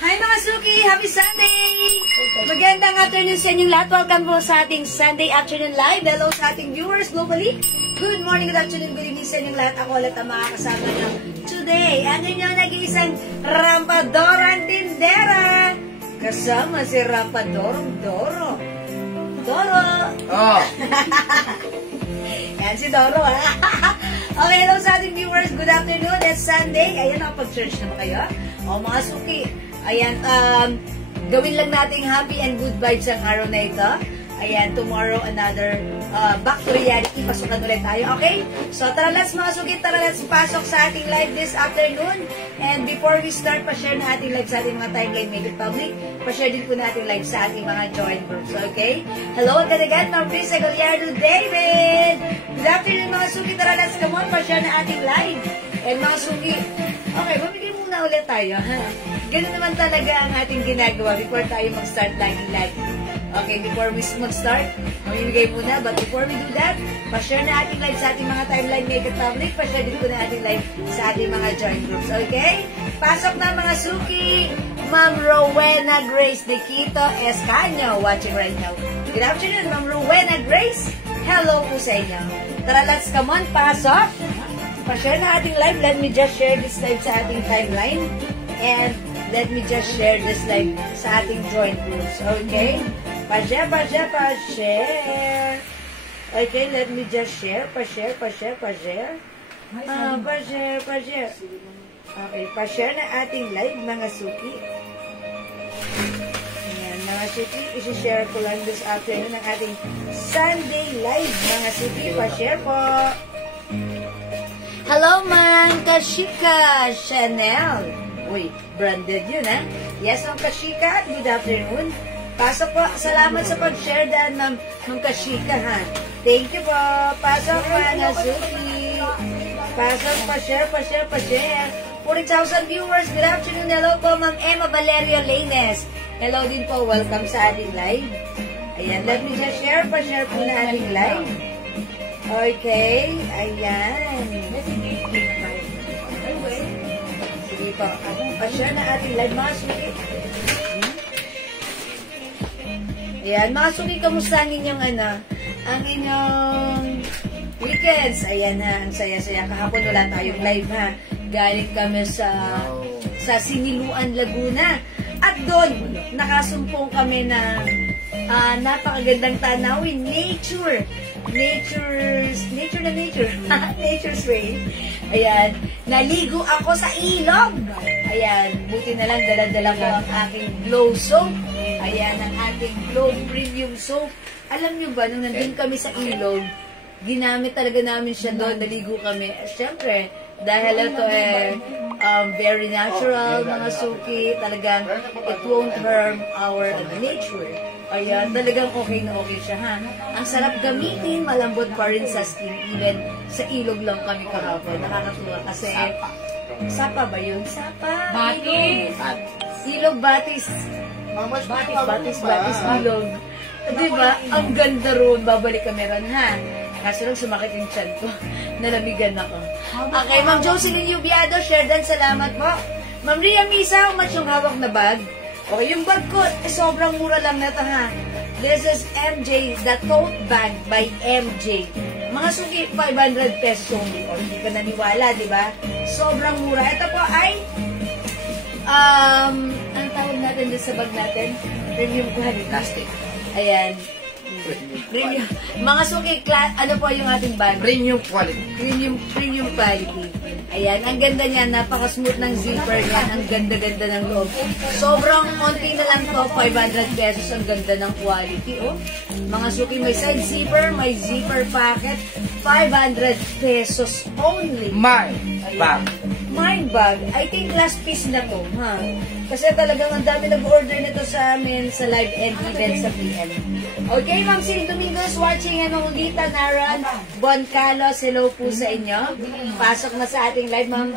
Hi mga Suki! Happy Sunday! Magandang afternoon sa inyong lahat. Welcome po sa ating Sunday afternoon live. Hello sa ating viewers globally. Good morning, good afternoon, good evening sa inyong lahat. Ako ulit ang makakasama nyo today. Ang inyong nag-iisang Rampadorang Tindera. Kasama si Rampadorong Doro. Doro! Oh! Yan si Doro ha. Okay, hello sa ating viewers. Good afternoon. It's Sunday. Ayan, nakapag-church naman kayo. O mga Suki. Ayan, gawin lang nating happy and good vibes ang araw na ito. Ayan, tomorrow another back to reality. Pasukan ulit tayo, okay? So, tara let's mga Suki, tara let's pasok sa ating live this afternoon. And before we start, pa-share na ating live sa ating mga timeline made it public. Pa-share din po natin live sa ating mga join groups, okay? Hello again, Ma'am Brisa Gallardo David! Good afternoon mga Suki, tara let's come on, pa-share na ating live. And mga Suki, okay, mamigay muna ulit tayo, ha? Ganun naman talaga ang ating ginagawa before tayo mag-start lagi-lagi. Okay, before we mag-start, mamimigay muna. But before we do that, pa-share na ating live sa ating mga timeline make it public. Pa-share din po na ating live sa ating mga join groups. Okay? Pasok na mga Suki! Ma'am Rowena Grace de Quito Escanio watching right now. Good afternoon, Ma'am Rowena Grace. Hello po sa inyo. Tara, let's come on. Pasok! Pa-share na ating live. Let me just share this live sa ating timeline. And let me just share this live sa ating join groups. Okay? Pa-share, pa-share, pa-share. Okay, let me just share. Pa-share, pa-share, pa-share. Pa-share, pa-share. Okay, pa-share na ating live, mga Suki. Ayan, mga Suki, isi-share ko lang this afternoon ang ating Sunday live, mga Suki. Pa-share po. Hello, Ma'am Kashika Chanel. Uy, branded yun, ha? Yes, Ma'am Kashika. Good afternoon. Pasok po. Salamat sa pag-share dyan, Ma'am Kashika, ha? Thank you po. Pasok, mga Suki. Pasok, pa-share, pa-share, pa-share. 40,000 viewers. Good afternoon. Hello po, Ma'am Emma Valerio Laines. Hello din po. Welcome sa ating live. Ayan, let me just share. Pa-share po na ating live. Okay. Ayan. Sige po. Pa-share na ating live, mga Suki. Ayan, mga Suki, kamusta ang inyong ang inyong weekends? Ayan ha, ang saya-saya. Kahapon wala tayong live ha. Galing kami sa Siniluan, Laguna. At doon, nakasumpong kami ng napakagandang tanawin. Nature. Nature's way. Ayan, naligo ako sa ilog. Ayan, buti na lang dala-dala ko ang aking Glow soap. Ayan, ang ating Glow Premium soap. Alam nyo ba, nung nandun kami sa ilog, ginamit talaga namin siya doon, naligo kami. Siyempre, dahil ito very natural, mga Suki, talagang it won't harm our nature. Ayan, talagang okay na okay siya, ha? Ang sarap gamitin, malambot pa rin sa skin, even sa ilog lang kami kahapon. Nakakatuwa kasi, sapa ba yun? Sapa? Batis! Ilog, batis. Batis, ilog. Diba? Ang ganda roon. Babalik kami ron, ha? Kaso lang sumakit yung tiyan ko. Nalamigan ako. Okay, Ma'am Jocelyn Yubiado, share dan. Salamat po. Ma'am Ria Misa, how much yung hawak na bag? Okay, yung bag ko, sobrang mura lang na ito, ha? This is MJ, the tote bag by MJ. Mga suki, 500 pesos only. O, hindi ka naniwala, di ba? Sobrang mura. Ito po ay, anong tawag natin dyan sa bag natin? Premium quality. Plastic. Ayan. Premium. Mga suki, ano po yung ating bag? Premium quality. Premium quality. Ayan, ang ganda niya, napaka-smooth ng zipper niya, ang ganda-ganda ng loob. Sobrang konti na lang to, 500 pesos, ang ganda ng quality, oh. Mga suki, may side zipper, may zipper pocket, 500 pesos only. My bag. My bag, I think last piece na to, ha? Kasi talagang ang dami nag-order nito sa amin sa live and event sa PM. Okay, Ma'am Celine Domingos watching, and Lolita Naran, Bon Carlos, hello po sa inyo. Pasok na sa ating live, Ma'am,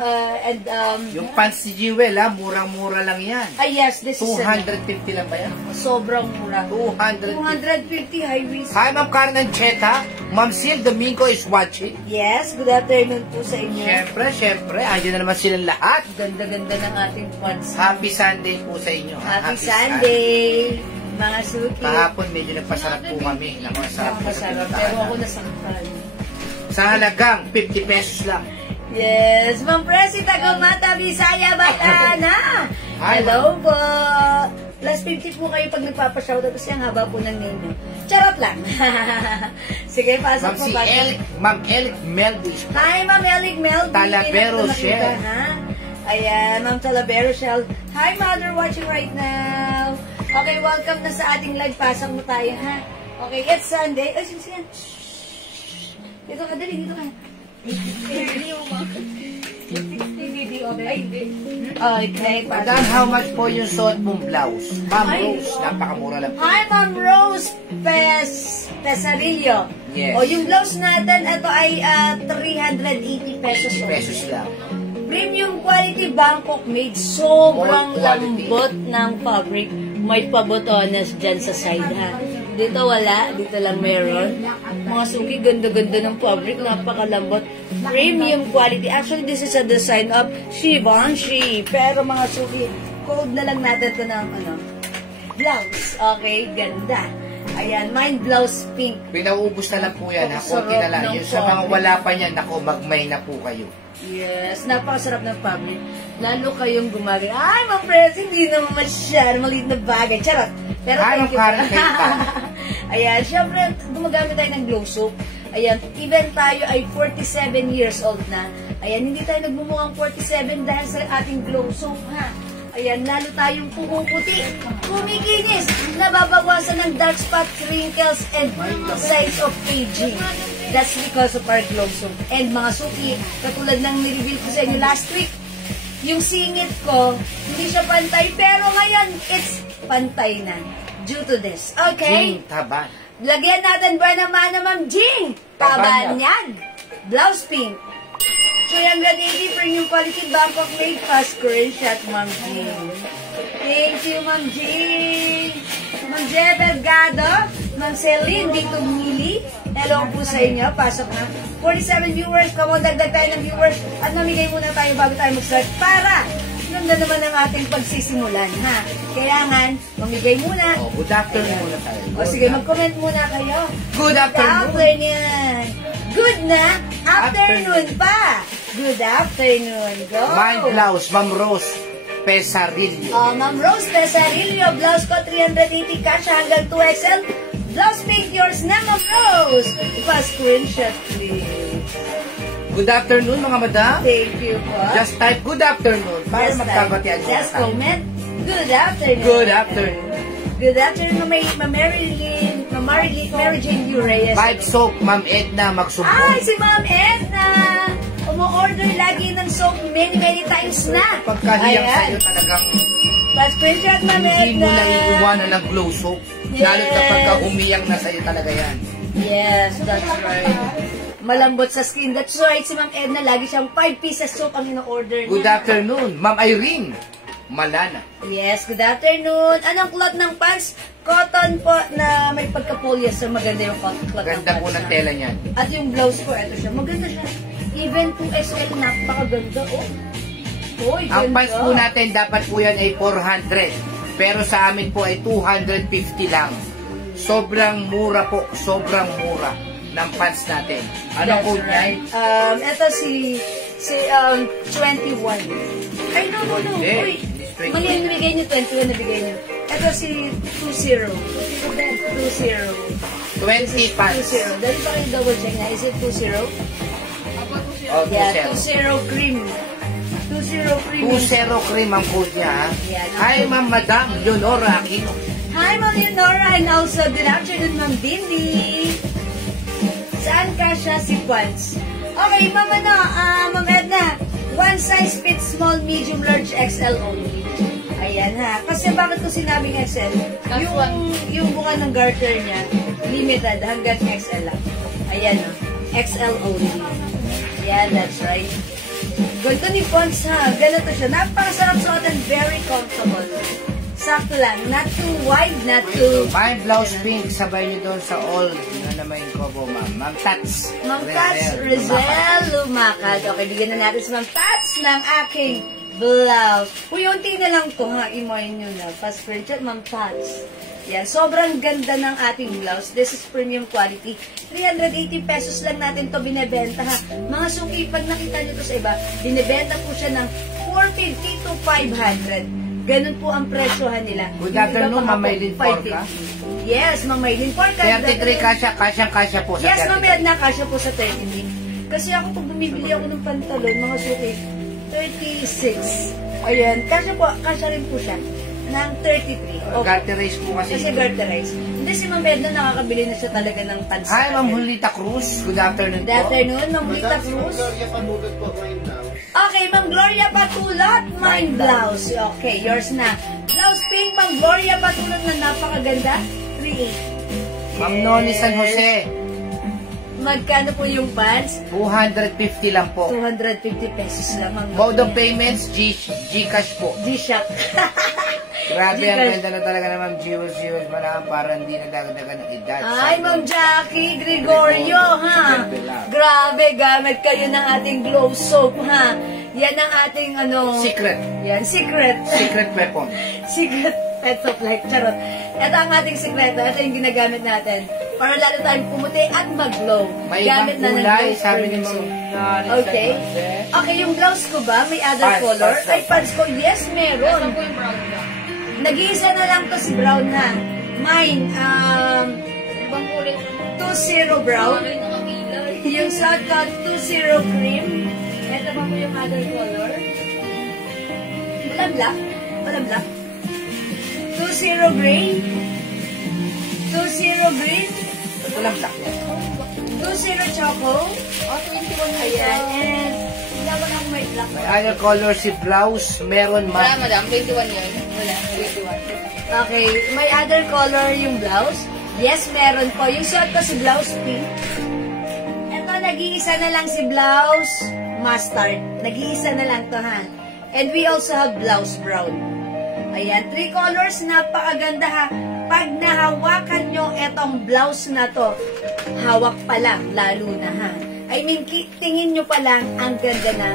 Yung pants si Jewel, ha? Murang-mura lang yan. yes, this is 250 lang ba yan? sobrang mura. 250. 250 high waist. Hi, Ma'am Carmen Cheta. Ma'am Celine Domingo is watching. Yes, good afternoon po sa inyo. Siyempre. Andiyan na naman silang lahat. Ganda-ganda ng ating pants. Happy Sunday po sa inyo. Happy Sunday, mga suki. Kahapon medyo nagpasarap po kami. Masarap po sa Masarap, pero ako nasaktan. Sa halagang 50 pesos lang. Yes, Ma'am Presi, Tagumata, Bisaya, Batana. Hello po. Plus 50 po kayo pag nagpapashoutout kasi ang haba po ng name. Charot lang. Sige, pasok po. Ma'am Elic Melby. Hi, Ma'am Elic Melby. Talavero Shell. Ayan, Ma'am Talavero Shell. Hi, Mother, watching right now. Okay, welcome na sa ating live. Pasok mo tayo, ha? Okay, it's Sunday. Ay, sinsiyan. Dito ka, dali, dito ka. Okay, Madam, how much po yung suot mong blouse? Ma'am Rose, napakamura lang po. Hi, Ma'am Rose Pesarillo. Yes. O, yung blouse natin, ito ay 380 pesos. Pesos lang. Premium quality Bangkok made. Sobrang All quality. lambot ng fabric. May pabotones dyan sa side, ha. Dito wala, dito lang meron. Mga suki, ganda-ganda ng fabric, napakalambot. Premium quality. Actually, this is a design of Givenchy. Pero mga suki, code na lang natin ito ng blouse. Okay, ganda. Ayan, mine blouse pink. Pinauubos na lang po yan, ha? Konti na lang. Yung sa mga wala pa niyan, ako, magmay na po kayo. Yes, napakasarap ng fabric. Lalo kayong gumagay. Ay, Ma'am Presi, hindi naman masyado maliit na bagay. Charot. Pero Ay, thank you. Ayan, syempre, gumagamit tayo ng glow soap. Ayan, even tayo ay 47 years old na. Ayan, hindi tayo nagmumukhang 47 dahil sa ating glow soap, ha. Ayan, lalo tayong pumuputi, kumikinis, nababawasan ng dark spots, wrinkles, and signs of aging. That's because of our glow soap. And mga suki, katulad ng nireveal ko sa inyo last week, yung singit ko, hindi siya pantay, pero ngayon, it's pantay na. Due to this. Okay? Jing Taban. Lagyan natin ba naman Ma'am Jing? Tabanyag. Blouse pink. 380 premium quality Bangkok made fast screenshot, Ma'am Jing. Thank you, Ma'am Jing. Ma'am Jeff Delgado, Ma'am Celine Dito Mili. Hello po sa inyo. Pasok na. 47 viewers. Come on, dagdag tayo ng viewers. At mamigay muna tayo bago tayo mag-start para ganda naman ang ating pagsisimulan, ha? Kailangan, mamigay muna. Oh, good afternoon muna tayo. O sige, mag-comment muna kayo. Good afternoon. Good na afternoon pa. Good afternoon. Go. My blouse, Ma'am Rose Pesarillo. Ma'am Rose Pesarillo, blouse ko 380 cash hanggang 2XL. Blouse pink yours na, Ma'am Rose. Pa-screenshot, please. Good afternoon, mga madam. Thank you po. Just type good afternoon para magkabatian mo. Just comment. Good afternoon. Good afternoon. Good afternoon, Mary Jane Reyes. Vibe soap, Ma'am Edna, Ay, magsupport. si Ma'am Edna! Umu-order lagi ng soap many times na. Pagkahiyang Ayan. sa'yo talagang Pa-screenshot, Ma'am hindi mo Edna. lang iiwanan ng glow soap. Yes. Lalo na pagka umiyang na sa'yo talaga yan. Yes, that's right. Malambot sa skin. That's right, si Ma'am Edna, lagi siyang 5 pieces soap ang ino-order niya. Good afternoon, Ma'am Irene Malana. Yes, good afternoon. Anong cloth ng pants? Cotton po na may pagka-polyester. Maganda yung cloth ng Ganda pants. po ng tela niyan. At yung blouse ko, eto siya. Maganda siya. Even 2XL, napakaganda. Oh. Oy, Ang ganda. pants po natin, dapat po yan ay 400. Pero sa amin po ay 250 lang. Sobrang mura po, sobrang mura. ng pants natin. Ano That's code right. yan? Ito si 21. Ay, no. Hindi. Uy, mali yung nabigay niyo, 21 nabigay niyo. Ito si 20. 20 pants. 20. Dahil pa kayo double check na. Is it 20? Oh, Yeah, 20. 20 cream. 20 cream. 20 cream ang code niya, ha? Yan. Hi, Ma'am Madam Leonora Aquino. Hi, Ma'am Leonora, and also good afternoon, Ma'am Bindi. Saan ka siya si Pants? Okay, Ma'am Ma'am Edna, one size fits small, medium, large, XL only. Ayan ha. Kasi bakit ko sinabing XL? Yung bunga ng garter niya, limited hanggang XL lang. Ayan ha. XL only. Yeah, that's right. Ganito ni Pons ha. Ganito siya. Napakasarap suotin. Very comfortable. Sakto lang. Not too wide, not too... My blouse pink, sabay niyo doon sa all. Ano naman yung kobo, ma'am? Ma'am Tats. Ma'am Tats, Rizel Lumakad. Okay, bigyan na natin si Ma'am Tats ng aking blouse. Uy, unti na lang ito ha. Imoyin nyo na. Fast purchase, Ma'am Tats. Yan, sobrang ganda ng ating blouse. This is premium quality. 380 pesos lang natin to binebenta ha. Mga suki, pag nakita nyo to sa iba, binebenta po siya ng 450 to 500. Ganun po ang presyohan nila. Good afternoon, Ma'am Maylin Porca. Yes, Ma'am Maylin Porca. 33 kasya po sa 33. Yes, Ma'am Edna, kasya po sa 33. Kasi ako pag bumibili ako ng pantalon, mga suki, 36. Ayan, kasya rin po siya ng 33. Okay. Garterize po kasi. Kasi garterize. Hindi si Ma'am Edna nakakabili na siya talaga ng pants. Hi, Ma'am Julita Cruz. Good afternoon po. Good afternoon, Ma'am Julita Cruz. Okay, Ma'am Gloria Patulot, mine blouse. Okay, yours na. Blouse pink, Ma'am Gloria Patulot na napakaganda. 380. Ma'am Noni San Jose. Magkano po yung pants? 250 lang po. 250 pesos lang, Ma'am. Mode of payments, Gcash po. G-Shock. Grabe, ang ganda na talaga na Ma'am Jewels. Malaking parang hindi nadagdagan ng edad. Ay, Ma'am Jackie Gregorio, ha? Grabe, gamit kayo ng ating glow soap, ha? Yan ang ating, Secret. Yan, secret. Secret weapon. Secret pet supply. Charot. Ito ang ating sekreto. Ito yung ginagamit natin. Para lalo tayong pumuti at mag-glow. May ibang kulay, sabi ni Ma'am. Ma'am. Okay. Okay, yung blouse ko ba? May other color? Ay, pants ko. Yes, meron. Nag-iisa na lang to si brown ha. Mine, Ibang kulay. 20 brown. Yung sa 20 cream. Ito ba po yung other color? Walang black. Walang black. 20 gray. 20 green. Walang black yan. 20 choco. Oh, 21 Ayan. And wala ko lang may black. May other color si blouse. Meron Wala, ma'am. madam. 21 yun. Wala. 21. Okay. May other color yung blouse. Yes, meron po. Yung suot ko si blouse pink. Ito, nag-iisa na lang si blouse mustard. Nag-iisa na lang to ha. And we also have blouse brown. Ayan. 3 colors. Napakaganda ha. Pag nahawakan nyo etong blouse na to, hawak pa lang, lalo na ha. I mean, tingin nyo pa lang, ang ganda na.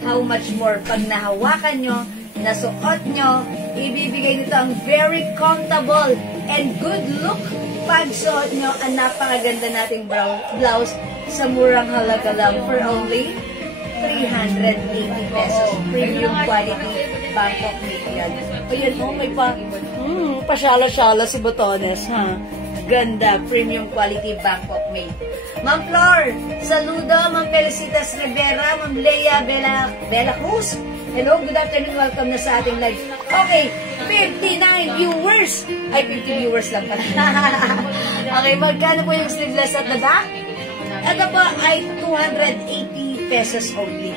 How much more pag nahawakan nyo, nasuot nyo, ibibigay nito ang very comfortable and good look. Pag suot nyo, ang napakaganda nating blouse sa murang halaga lang for only 380 pesos. Premium quality, Bangkok made yan. Ayan mo, may pasyala-syala si Botones, ha? Ganda, premium quality, Bangkok made. Ma'am Flor, saludo, Ma'am Felicitas Rivera, Ma'am Leia Bella Cruz. Hello, good afternoon, welcome na sa ating live. Okay, 59 viewers. Ay, 50 viewers lang pala. Okay, magkano po yung sleeveless at the back? Ito po ay 280 pesos only.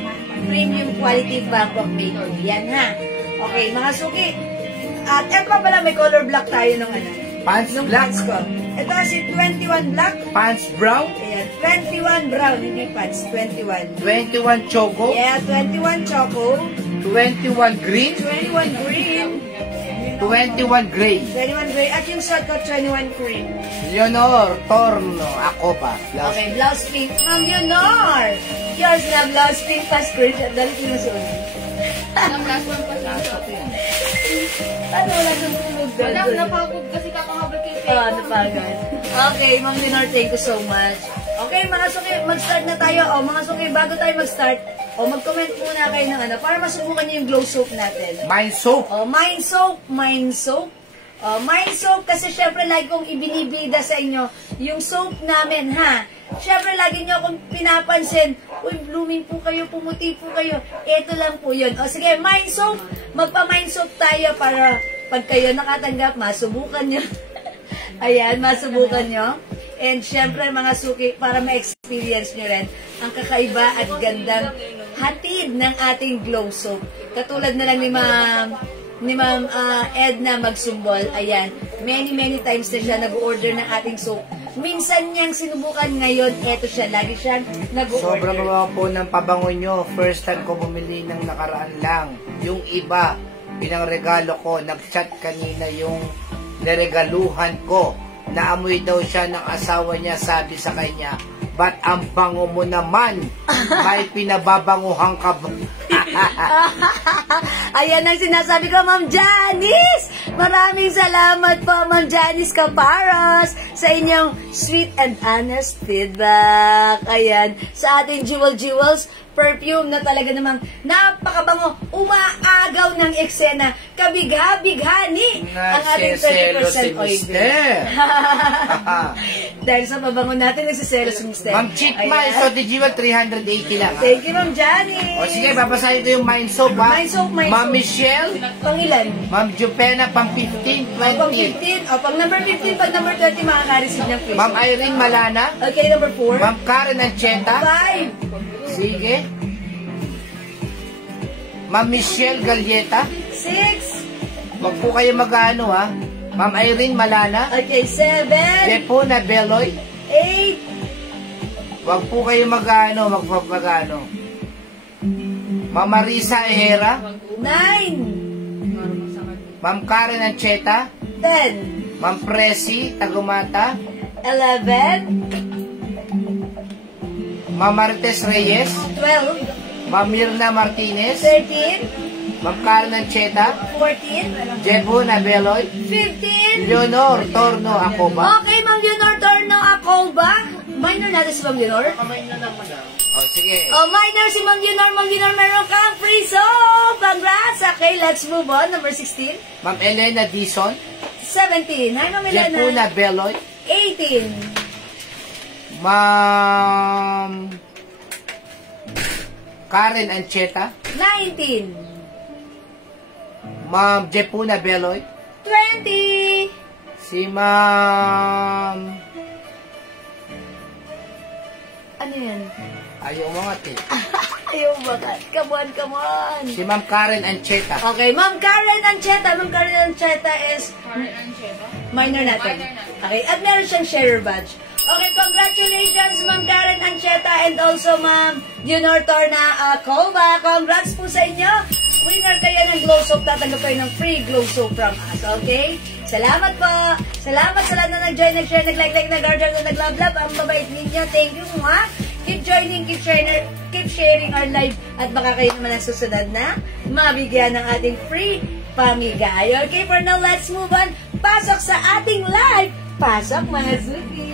Premium quality, Bangkok made. Yan ha. Okay, mga suki. At eto pa pala, may color black tayo nung Pants nung black. pants ko. Ito si 21 black. Pants brown. Ayan, 21 brown, hindi pants. 21. 21 choco. Yeah, 21 choco. 21 green. 21 green. 21 gray. 21 gray. At yung short ko, 21 cream. Leonor Torno. Ako pa. Blouse. Okay, blouse pink. Ma'am Leonor! Yours na blouse pink pa screenshot. Dali ko na suot. Ang last one pa sa Paano wala siyang tulog? Wala, napagod kasi kakahabal kayo. Napagod. Okay, Ma'am Leonor, thank you so much. Okay, mga suki, mag-start na tayo. O, mga suki, bago tayo mag-start, mag-comment muna kayo ng ano, para masubukan niyo yung glow soap natin. Mind soap. Mind soap, mind soap. Mind soap, kasi syempre lagi kong ibinibida sa inyo yung soap namin, ha? Syempre lagi nyo akong pinapansin, uy, blooming po kayo, pumuti po kayo. Ito lang po yun. O sige, mind soap. Magpa-mind soap tayo para pag kayo nakatanggap, masubukan nyo. Ayan, masubukan nyo. And syempre mga suki, para ma-experience nyo rin ang kakaiba at gandang hatid ng ating glow soap. Katulad na lang ni Ma'am Edna Magsumbol, ayan, many times na siya nag-order ng ating soap. Minsan niyang sinubukan, ngayon, eto siya, lagi siyang nag-order. Sobrang mabaho po ng pabango nyo. First time ko bumili ng nakaraan lang. Yung iba, pinangregalo ko, nag-chat kanina yung niregaluhan ko. Naamoy daw siya ng asawa niya, sabi sa kanya, ba't ang bango mo naman? May pinababanguhan ka ba? Ayan ang sinasabi ko, Ma'am Janice! Maraming salamat po, Ma'am Janice Caparos, sa inyong sweet and honest feedback. Ayan, sa ating Jewels perfume na talaga namang napakabango, umaagaw ng eksena, kabigha-bighani ang ating 30% oil. Dahil sa pabango natin, nagsiselo si Mr. Ma'am Chitma, Isote Jewel, 380 lang. Thank you, Ma'am Janice. O sige, babasahin ko yung mind soap, ha? Mind soap, mind Ma'am soap. Michelle, Pangilan? Ma'am Jupena, pang 15, 20. Pang 15. O, pag number 15, pag number 30, makaka-receive ng free. Ma'am Irene Malana, Okay, number 4. Ma'am Karen Ancheta, 5. sige. Ma'am Michelle Galieta, 6. wag po kayo mag-ano, ha? Ma'am Irene Malana, Okay, 7. Depona Beloy, 8. wag po kayo mag-ano, magpapagano. Ma'am Marisa Ehera, 9. Ma'am Karen Ancheta, 10. Ma'am Presi Tagumata, 11. Ma'am Marites Reyes, 12. Ma'am Mirna Martinez, 13. Ma'am Karen Ancheta, 14. Depona Beloy, 15. Leonor Torno ako ba? Okay, Ma'am Leonor Torno, ako ba? Minor natin si Ma'am Leonor. O sige. Minor si Ma'am Leonor. Ma'am Leonor, meron kang free soap. Congrats. Okay, let's move on. Number 16. Ma'am Elena Dison, 17. Hi, Ma'am Elena. Depona Beloy, 18. Ma'am Karen Ancheta, 19. Ma'am Jepuna Beloy, 20. si Ma'am... Ano yan? Ayaw mga te. Ayaw ba? Come on. Si Ma'am Karen Ancheta. Okay, Ma'am Karen Ancheta. Ma'am Karen Ancheta is Karen Ancheta. minor natin. Okay, at meron siyang sharer badge. Okay, congratulations, Ma'am Karen Ancheta and also Ma'am Leonor Torna Colba. Congrats po sa inyo. Winner kayo ng glow soap. Tatanggap kayo ng free glow soap from us. Okay? Salamat po. Salamat sa lahat na nag-join, nag-share, nag-like, nag-order, nag-love-love. Ang mabait ninyo. Thank you, mga. Keep joining, keep sharing our live. At baka kayo naman ang susunod na mabigyan ng ating free pamigay. Okay, for now, let's move on. Pasok sa ating live. Pasok, mga suki.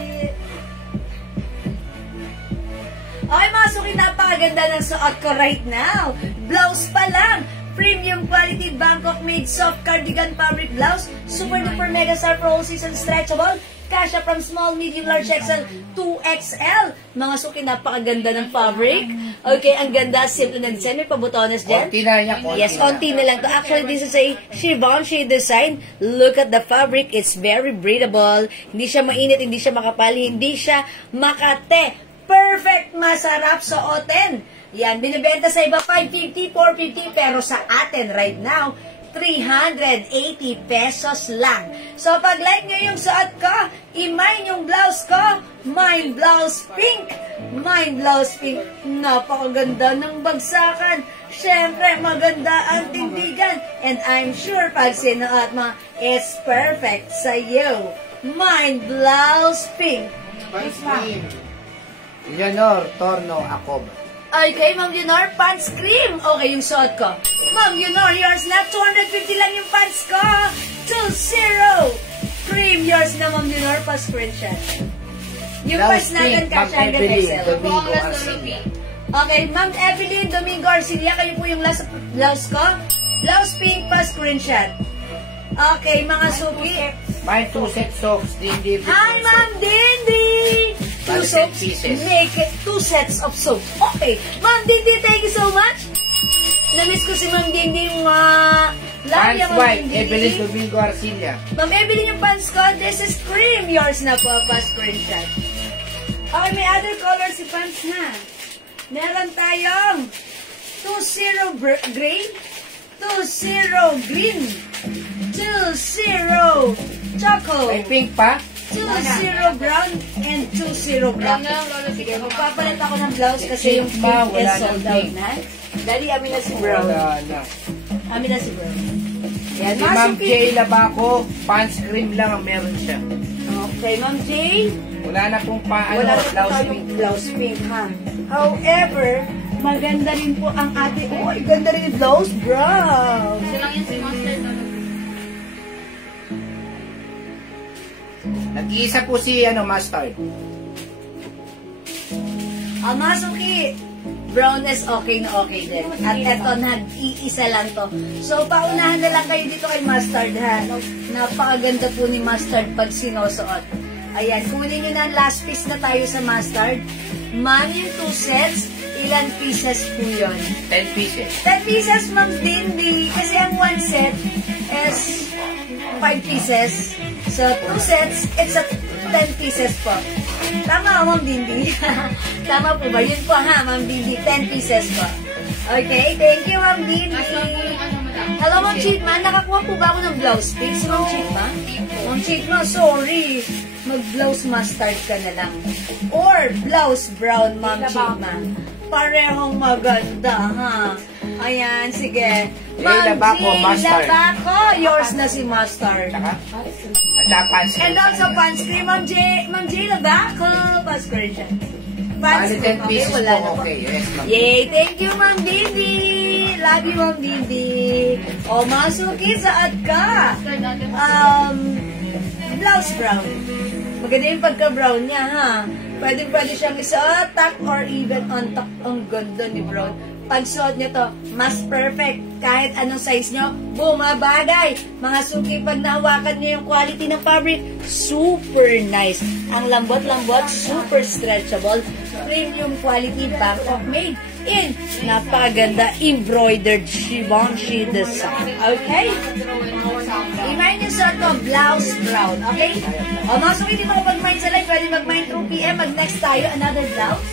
Okay, mga suki, napakaganda ng suot ko right now. Blouse pa lang. Premium quality Bangkok-made soft cardigan fabric blouse. Super duper mega star for all season stretchable. Kasha from small, medium, large XL to XL. Mga suki, napakaganda ng fabric. Okay, ang ganda. Simple na design. May pabutones dyan. Konti na niya, konti Yes, na. konti na lang to. Actually, this is a Givenchy design. Look at the fabric. It's very breathable. Hindi siya mainit, hindi siya makapal, hindi siya makate. Perfect! Masarap suotin. Yan, binibenta sa iba 550, 450, pero sa atin right now, 380 pesos lang. So, pag like nyo yung suot ko, i-mine yung blouse ko, mine blouse pink. Mine blouse pink. Napakaganda ng bagsakan. Siyempre, maganda ang tindigan. And I'm sure pag sinuot mo, it's perfect sa iyo. Mine blouse pink. Leonor Torno ako ba? Okay, Ma'am Leonor, pants cream. Okay, yung suot ko. Ma'am Leonor, yours na. 250 lang yung pants ko. 2-0. Cream, yours na, Ma'am Leonor. Pa-screenshot. Yung Blouse pants natin pink, Ma'am kasha hanggang Evelyn. XL. Ito po ang Domingo last na Arcilla. Okay, Ma'am Evelyn Domingo Arcilla, kayo po yung last blouse ko. Blouse pink, pa screenshot. Okay, mga suki. May 2 sets of Dindi. Hi, Ma'am Dindi! 2 Bali, soaps, 10 pieces. make it 2 sets of soap. Okay, Ma'am Dindi, thank you so much. Namiss ko si Ma'am Dindi, love Pants you, Ma'am white, Dindi. Evelyn Domingo Arcilla. Ma'am Evelyn, yung pants ko, this is cream. Yours na po, pa screenshot. Okay, may other color si pants na. Meron tayong 20 gray, 20 green, 20 choco, May pink pa? 20 brown, and 20 black. Brown na lang, Lolo. Sige, magpapalit ako ng blouse kasi yung Pink pa, pink wala is sold ng out pink. na. Dali, amin na si brown. Wala na. Amin na si brown. Yan, Si Ma'am Masuki. Jay Labaco, pants cream lang ang meron siya. Okay, Ma'am Jay. Wala na pong Wala na po blouse tayong pink. blouse pink, ha? However, maganda rin po ang ating... Uy, ganda rin yung blouse brown. Isa lang yan si Master, Lolo. Nag-iisa po si Mustard. Masuki, brown is okay na okay din. At eto, nag-iisa lang to. So, paunahan na lang kayo dito kay Mustard, ha? Napakaganda po ni Mustard pag sinusuot. Ayan, kunin nyo na ang last piece na tayo sa Mustard. Ma'am, yung 2 sets, ilan pieces po yun? 10 pieces. 10 pieces, Ma'am Dindi. Kasi ang 1 set is 5 pieces. So, 2 sets, it's a 10 pieces po. Tama, Ma'am Dindi. Tama po ba? Yun po ha, Ma'am Dindi. 10 pieces po. Okay, thank you, Ma'am Dindi. Last one po yung madam. Hello, Ma'am Chitma. Nakakuha po ba ako ng blouse piece, Ma'am Chitma? Ma'am Chitma, sorry. Mag-blouse mustard ka na lang. Or blouse brown, Ma'am Chitma. Parehong maganda, ha? Ayan, sige. Ma'am Labaco, G. mustard. Labaco, yours na si mustard. Saka? At saka pants cream. And also pants cream, Ma'am J. Ma'am J. Labaco. Pants cream siya. Pants Bali, cream. 10 pieces wala na po. Okay, yes, ma'am. Yay! Thank you, Ma'am Dindi. Love you, Ma'am Dindi. O, masuki saan ka? Master, dati. Blouse brown. Maganda yung pagka-brown niya, ha? Pwede siyang isa-tuck or even on-tuck. Ang ganda ni brown. Pag suot nyo to, mas perfect. Kahit anong size nyo, bumabagay. Mga suki, pag nahawakan nyo yung quality ng fabric, super nice. Ang lambot-lambot, super stretchable. Premium quality, Bangkok made in napakaganda embroidered Givenchy design. Okay? I-mind nyo sa ito, blouse brown. Okay? O mga suki, di mo kapag-mind sa live, pwede mag-mind through PM. Mag-next tayo, another blouse.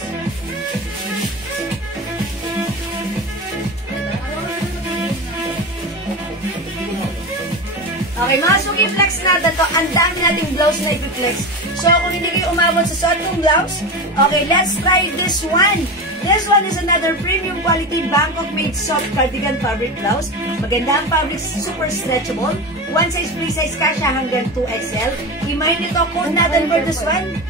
Okay, mga suki, flex natin to. Ang dami nating blouse na i-flex. So, kung hindi kayo umabot sa suot ng blouse, okay, let's try this one. This one is another premium quality Bangkok made soft cardigan fabric blouse. Maganda ang fabric, super stretchable. One size, free size kasha hanggang 2XL. I-mine nito, code natin for this one.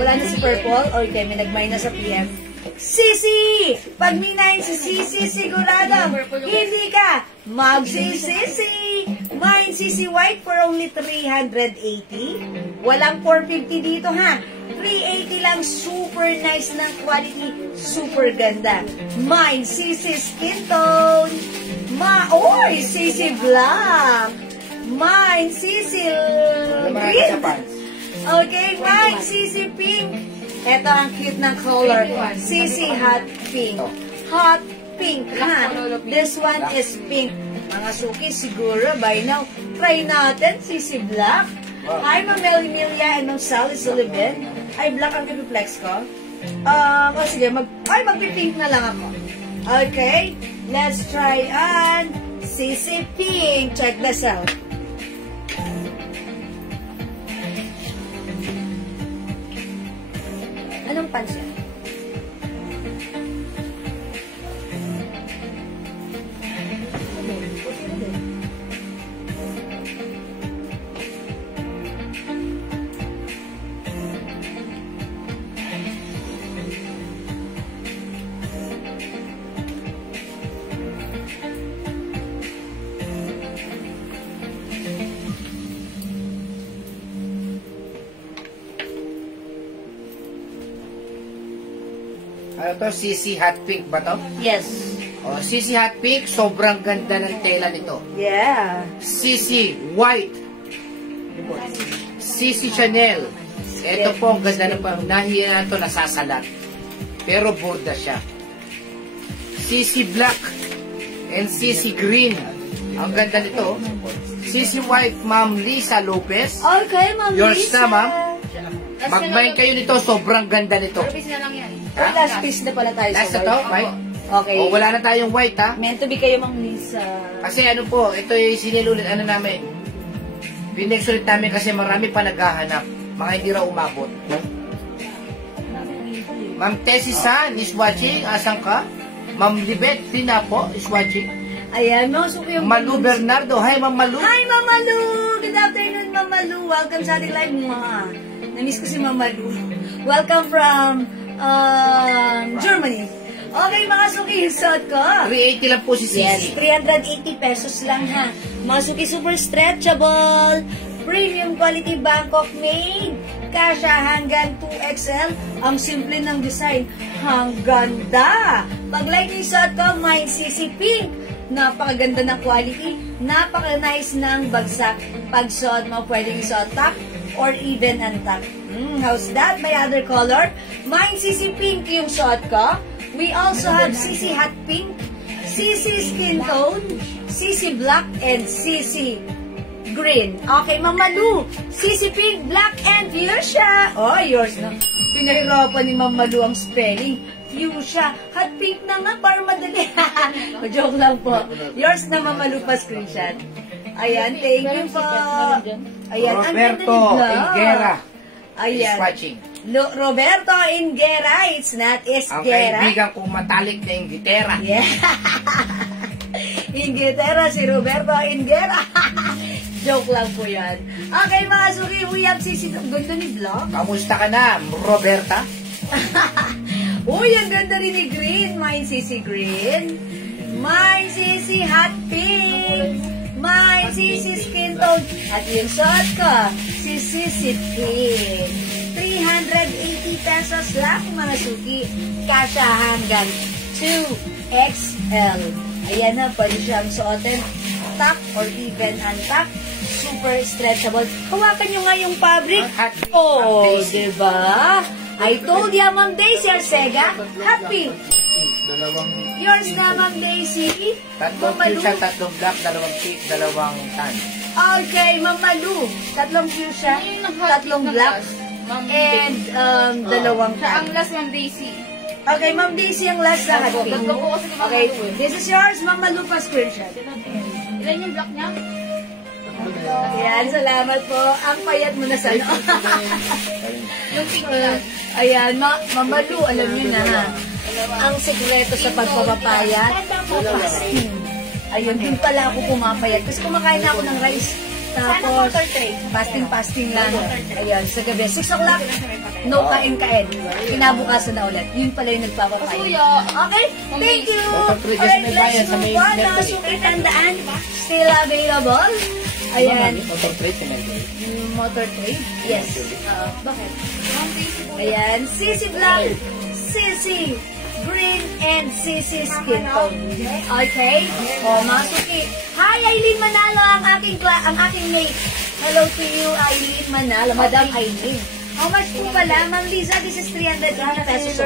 Wala na si Purple. Okay, may nag-mine na sa PM. Sisi! Pag minayin si Sisi, sigurado, hindi ka magsisisi. Mine Sisi White for only 380. Walang 450 dito, ha? 380 lang, super nice ng quality, super ganda. Mine Sisi Skin Tone. Oy, Sisi Black. Mine Sisi Green. Okay, mine Sisi Pink. Ito ang cute ng color. Sisi Hot Pink. Hot Pink, ha? This one is pink. Mga suki, siguro by now, try natin Sisi Black. Hi, Ma'am Emilia and Ma'am Sally Sullivan. Ay, black ang pipiplex ko. Sige, magpipink na lang ako. Okay, let's try on Sisi Pink. Check this out. Anong pants yan? Ano to? CC Hot Pink ba to? Yes. O, CC Hot Pink, sobrang ganda ng tela nito. Yeah. CC White. CC Chanel. Ito po, ang ganda ng nahiya na ito, nasasalat. Pero burda siya. CC Black and CC Green. Ang ganda nito. CC White, Ma'am Lisa Lopez. Okay, Ma'am Yours Lisa. na, ma'am. Magmain kayo nito, sobrang ganda nito. Pero piece na lang yan. Oh, last piece na pala tayo Last sa na to, white. white? Okay. O, wala na tayong white, ha? Meant to be kayo, Ma'am Lisa. Kasi ano po, ito yung sinilulit, ano namin. Pinexulit namin kasi marami pa naghahanap. Mga hindi raw umabot. Ma'am Tessie San is watching. Asan ka? Ma'am Libet Tina po is watching. Ayan, mga suki yung... Malu Bernardo. Hi, Ma'am Malu. Hi, Ma'am Malu! Good afternoon, Ma'am Malu. Welcome sa ating live, mga. Na-miss ko si Ma'am Malu. Welcome from Germany. Okay, mga suki, yung suot ko. 380 lang po si Yes, Sisi. 380 pesos lang ha. Mga suki, super stretchable. Premium quality Bangkok made. Kasha hanggang 2XL. Ang simple ng design. Ang ganda. Pag like yung suot ko, mine CC Pink. Napakaganda ng quality. Napaka-nice ng bagsak. Pag suot mo, pwedeng suot tuck or even untuck. How's that? My other color. Mine CC Pink yung suot ko. We also have CC Hot Pink, CC Skin Tone, CC Black, and CC Green. Okay, Ma'am Malu, CC Pink, Black, and Fuchsia. Oh, yours na. Pinahirapan ni Ma'am Malu ang spelling. Fuchsia. Hot pink na nga para madali. O, joke lang po. Yours na, Ma'am Malu, pa screenshot. Ayan, thank you po. Ayan, ang ganda ni Roberto Black. Ingera is Ayan. watching. Roberto Ingera, it's not Ang Esguera. kaibigan kong matalik na ingitera. Yeah. Ingera, si Roberto Ingera. Joke lang po yan. Okay, mga suki, we have sisi. Ang ganda ni Block. Kamusta ka na, Roberta? Uy, ang ganda rin ni Green. Mine sisi Green. Mine sisi Hot Pink. Mine sisi Skin Tone. At yung suot ko, si Sisi Pink. 380 pesos lang, mga suki. Kasha hanggang 2XL. Ayan na, pwede siyang suotin. Tuck or even untuck. Super stretchable. Hawakan nyo nga yung fabric. Oh, diba? I told ya, Ma'am Daisy Arcega. Happy. Yours na, Ma'am Daisy. Tatlong Ma'am Malu. fuchsia, tatlong black, dalawang pink, dalawang tan. Okay, Ma'am Malu. Tatlong fuchsia, tatlong black, and dalawang Siya ang tan. last, Ma'am Daisy. Okay, Ma'am Daisy ang last na hot pink. Tatlo po kasi ni Ma'am Okay, Malu eh. this is yours, Ma'am Malu, pa screenshot. Ilan yung block niya? Ayan, salamat po. Ang payat mo na sana. Yung pink lang. Ayan, Ma'am Malu, alam niyo na ha. Ang sekreto sa pagpapapayat, fasting. Ayun, din pala ako pumapayat. Kasi kumakain na ako ng rice. Tapos, fasting lang. Ayan, sa gabi, 6 o'clock, no kain-kain. Kinabukasan na ulit. Yun pala yung nagpapapayat. Kasuya. Okay, thank you. Motor trade, yes, may bayan sa may Alright, let's move on. Mercury. Nakasuki tandaan. Still available. Ayan. Motor trade sa Mercury. Motor trade? Yes. Bakit? Ma'am Daisy po. Ayan, Sisi Black, Sisi Green, and Sisi Skin Tone. Okay? O, masuki. Hi, Aileen Manalo, ang aking mate. Hello to you, Aileen Manalo. Madam Aileen. How much po pala? Ma'am Lisa, this is 380 pesos.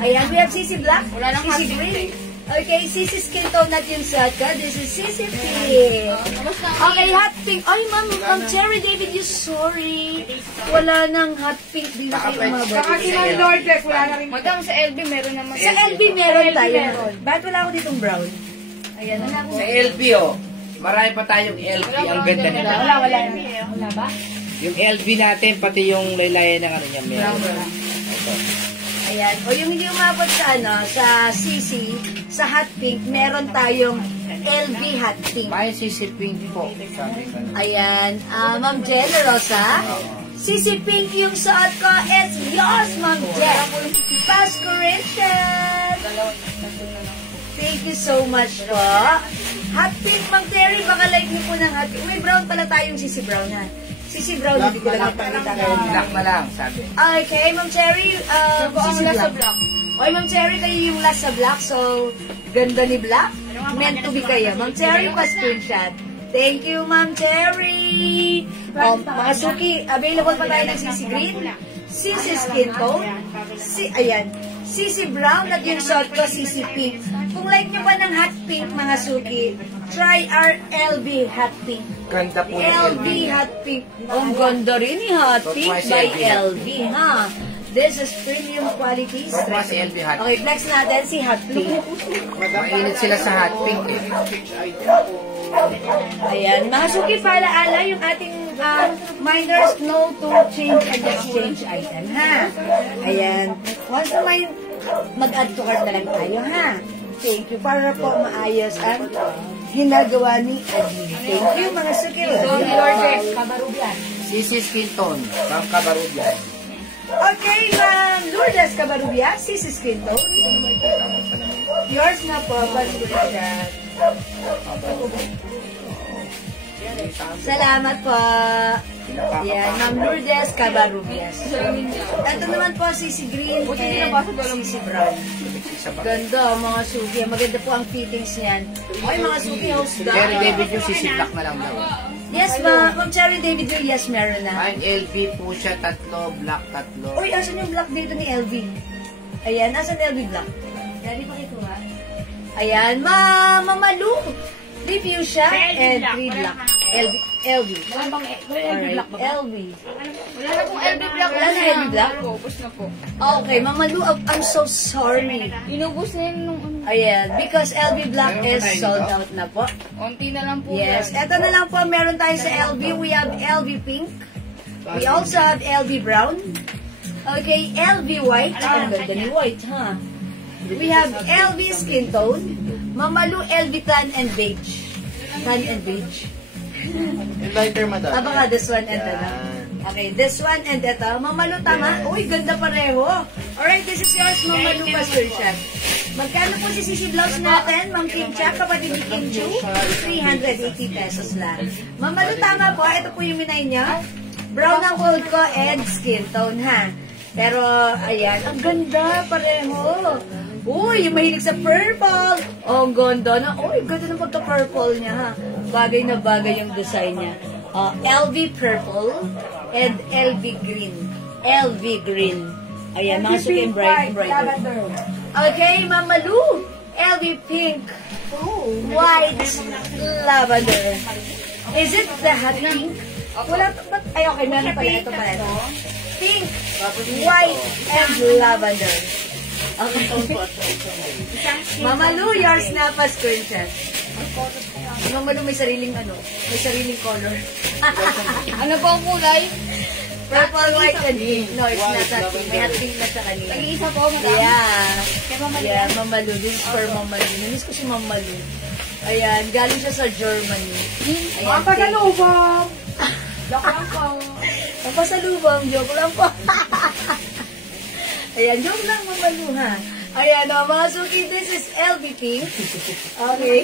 Ayan, we have Sisi Black, Wala nang Sisi hot Green. pink. Okay, Sisi Skin Tone at yung suot ko. This is Sisi Pink. Okay, hot pink. Ay, Ma'am Cherry David, you sorry. Wala nang hot pink. Di na kayo umabot. Madam, sa LB meron naman. Sa LB meron tayo. Bakit wala ako ditong brown? Ayan, wala ako. Sa LB, oh. Marami pa tayong LB. Ang ganda nila. Wala. Wala ba? Yung LB natin, pati yung laylayan ng ano niya, meron. Ito. Ayan. O yung hindi umabot sa sa CC, sa hot pink, meron tayong LV hot pink. May CC Pink po. Sabi ko na. Ayan. Ma'am Jenna Rosa. CC Pink yung suot ko. It's yours, Ma'am Jen. Pass correction. Thank you so much po. Hot pink, Ma'am Terry. Baka like niyo po ng hot pink. May brown pala tayong CC Brown ha. CC Brown, hindi ko lang napakita kayo. Black na lang, sabi. Okay, Ma'am Cherry. Ang CC last sa Black. block. Oy, Ma'am Cherry, kayo yung last sa Black. So, ganda ni Black. Meant to be kayo. Ma'am Cherry, pa-screenshot. Thank you, Ma'am Cherry. Mga Suki, available pa tayo ng CC Green, CC Skin Tone, CC Brown, at yung short ko, CC Pink. Kung like nyo pa ng hot pink, mga Suki, try our LV Hot Pink. Ganda po yung LV Hot Pink. Ang ganda rin ni Hot Pink by LV, ha? This is premium quality. Mas LV Hot Okay, flex natin si Hot Pink. Mainit sila sa hot pink. Ayan, mga Suki, paalaala yung ating miners know to change and exchange item, ha? Ayan, once na may mag-add to cart na lang tayo, ha? Thank you, para po maayos ang ginagawa ni Adi. Thank you, mga Suki. Lourdes Cabarubian. CC Skin Tone, from Cabarubian. Okay, Ma'am Lourdes Cabarubian, CC Skin Tone. Yours na po, Cabarubian. Salamat po. Yan, Ma'am Lourdes Cabarubias. Ito naman po, CC Green and CC Brown. Ganda, mga Suki. Maganda po ang fittings niyan. Okay, mga Suki, host daw. Cherry David yung CC Black na lang daw. Yes, Ma'am Cherry David yung yes, meron na. Ang LV po siya, 3, black 3. Uy, asan yung black dito ni LV? Ayan, asan LV black? Kaya di pa ito, ha? Ayan, Mamalu. Review siya and 3 black. LV. Alright, LV. Wala na pong LB Black. Wala na LV Black? Ubus na po. Okay, Mamalu, I'm so sorry. Inubos na yun nung Ayan, because LV Black is sold out na po. unti na lang po. Yes, eto na lang po, meron tayo sa LV. We have LV Pink. We also have LV Brown. Okay, LV White. Ang ganda ni White, ha? We have LV Skin Tone. Mamalu, LV Tan and Beige. Tan and Beige. Lighter, madam. Baka this one and ito. Okay, this one and ito. Mamalu, tama? Uy, ganda pareho. Alright, this is yours, Mamalu Pastor Shop. Magkano po si CC Blouse natin? Ma'am Kim Cha, kapatid ni Kim Chu? 380 pesos lang. Mamalu, tama po. Ito po yung minay niya. Brown ang cold ko and skin tone, ha? Pero, ayan, ang ganda pareho. Uy, yung mahilig sa purple. Oh, ang ganda na. Uy, ganda ng pagka-purple niya, ha? Bagay na bagay yung design niya. LV purple and LV green. LV green. Ayan, mga suking bright. Okay, Mamalu. LV pink. White lavender. Is it the hot pink? Wala, ay, okay, meron pala. Ito pala. Pink, white, and lavender. Okay. Mamalu, yours na pa screenshot. Mamalu, may sariling color. Ano po ang kulay? Purple, white, and pink. No, it's not that pink. May hot pink na sa kanila. Tag-iisa po, madam. Yeah, Mamalu. This is for Mamalu. Namiss ko si Mamalu. Ayan, galing siya sa Germany. Ayan, Pasalubong! Joke lang po. Pasalubong, joke lang po. Ayan, joke lang, Mamalu, ha? Ayan, mga Suki, this is LV Pink. Okay.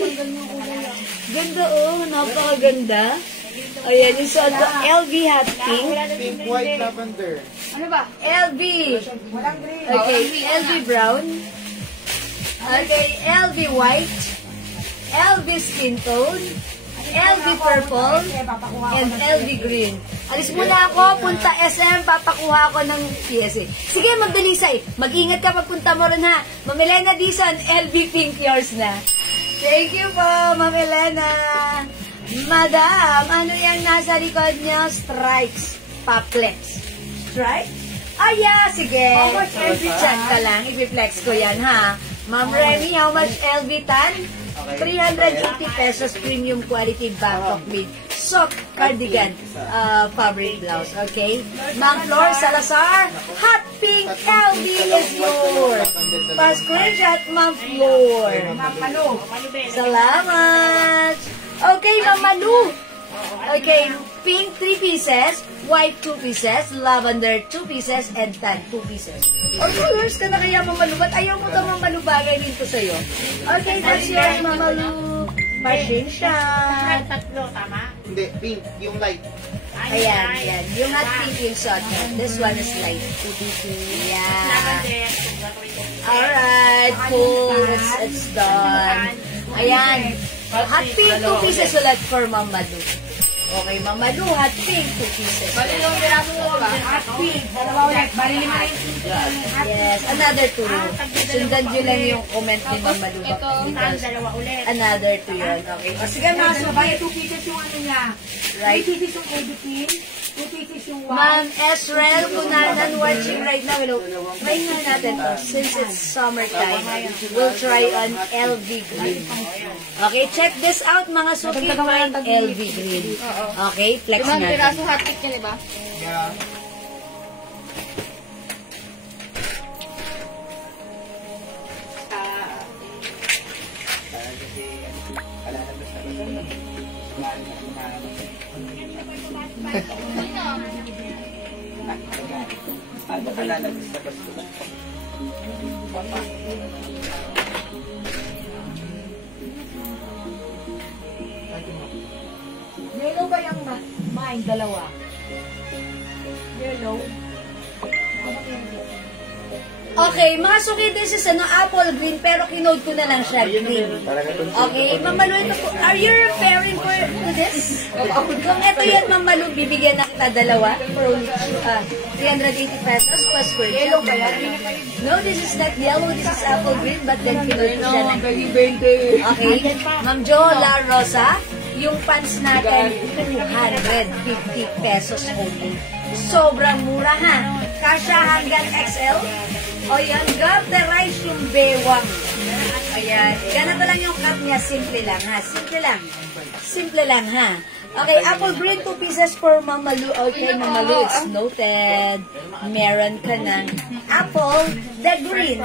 Ganda, oh. Napakaganda. Ayan, yung suot ko, LV Hot Pink. Pink, white, lavender. Ano ba? LV. Okay, LV Brown. Okay, LV White. LV Skin Tone. LV Purple. And LV Green. Alis muna ako, punta SM, papakuha ako ng PSA. Sige, magdalisay. Mag-ingat ka pagpunta mo rin, ha. Ma'am Elena Dizon, LV Pink, yours na. Thank you po, Ma'am Elena. Madam, ano yung nasa likod niya? Strikes. Paplex. Strikes? Ah, yeah, sige. Diyan ka lang, ipiplex ko yan, ha. Ma'am Remy, how much LV tan? 380 pesos premium quality Bangkok made soft cardigan fabric blouse, okay? Ma'am Flor Salazar, hot pink LV is yours. Pa-screenshot, Ma'am Flor. Salamat. Okay, Ma'am Malu. Okay, pink 3 pieces, white 2 pieces, lavender 2 pieces, and tan 2 pieces. Or colors ka na kaya, Ma'am Malu? Ba't ayaw mo ito, Ma'am Malu? Bagay dito sa'yo. Okay, that's yours, Ma'am Malu. Pasensya. Tatlo, tama? Hindi, pink, yung light. Ayan, ayan. Yung hot pink yung suot niya. This one is light. Yeah. Alright, cool. It's done. Ayan. Hot pink, 2 pieces ulit for Mama Lu. Okay, Mama Lu, hot pink, 2 pieces. Bali lang piraso mo ba? Hot pink, dalawa ulit. Bali 5 na yung Yes, another 2. Sundan nyo lang yung comment ni Mama Lu. Ito, Dalawa ulit. Another 2 yun. Okay. O sige, mga Bali, suki. 2 pieces yung ano niya. Right. 3 pieces yung baby pin, 2 pieces yung Ma'am Esrel, kung nanan watching right now, hello, try nga natin to. Since it's summertime, we'll try on LV Green. Okay, check this out mga suki, find LV Green. Okay, flex Limang natin. piraso hot cake yan, diba? Yeah. Ano ka lalabas sa basto? Yellow ba yung mine? Dalawa. Yellow. Okay, mga suki, this is apple green, pero kinode ko na lang siya green. Okay, Mamalu, ito po, are you referring to this? Kung ito yan, Mamalu, bibigyan na kita dalawa for only 380 pesos plus square. Yellow ba yan? No, this is not yellow, this is apple green, but then kinode ko siya ng Okay, Ma'am Jo La Rosa, yung pants natin, 250 pesos only. Sobrang mura ha. Kasha hanggang XL. O yan, garterize yung bewang. Ayan. Ganito lang yung cut niya. Simple lang ha. Simple lang. Simple lang ha. Okay, apple green, 2 pieces for Mama Lu. Okay, Mama Lu, it's noted. Meron ka ng apple the green.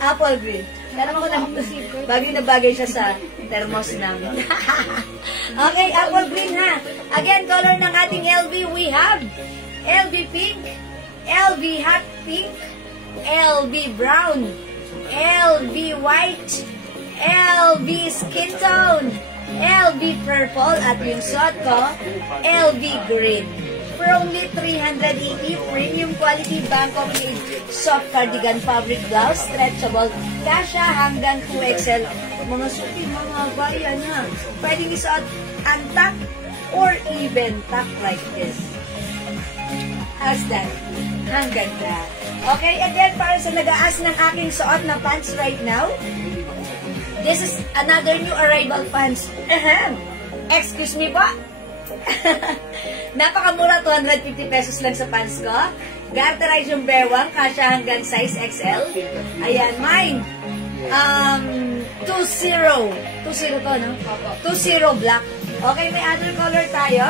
Apple green. Tanong ko lang, bagay na bagay siya sa thermos namin. Okay, apple green ha. Again, color ng ating LV, we have LV pink, LV hot pink, LV brown, LV white, LV skin tone, LV purple, at yung suot ko, LV green. For only 380, premium quality Bangkok made soft cardigan fabric blouse, stretchable, kasha hanggang 2XL. Mga suki, mga bayan ha. Pwedeng isuot untuck or even tuck like this. How's that? Hanggang na. Okay, again, para sa nag-aas ng aking suot na pants right now, this is another new arrival pants. Excuse me po. Napakamura, 250 pesos lang sa pants ko. Garterize yung bewang, kasya hanggang size XL. Ayan, mine. 20 to, no? 20 black. Okay, may other color tayo.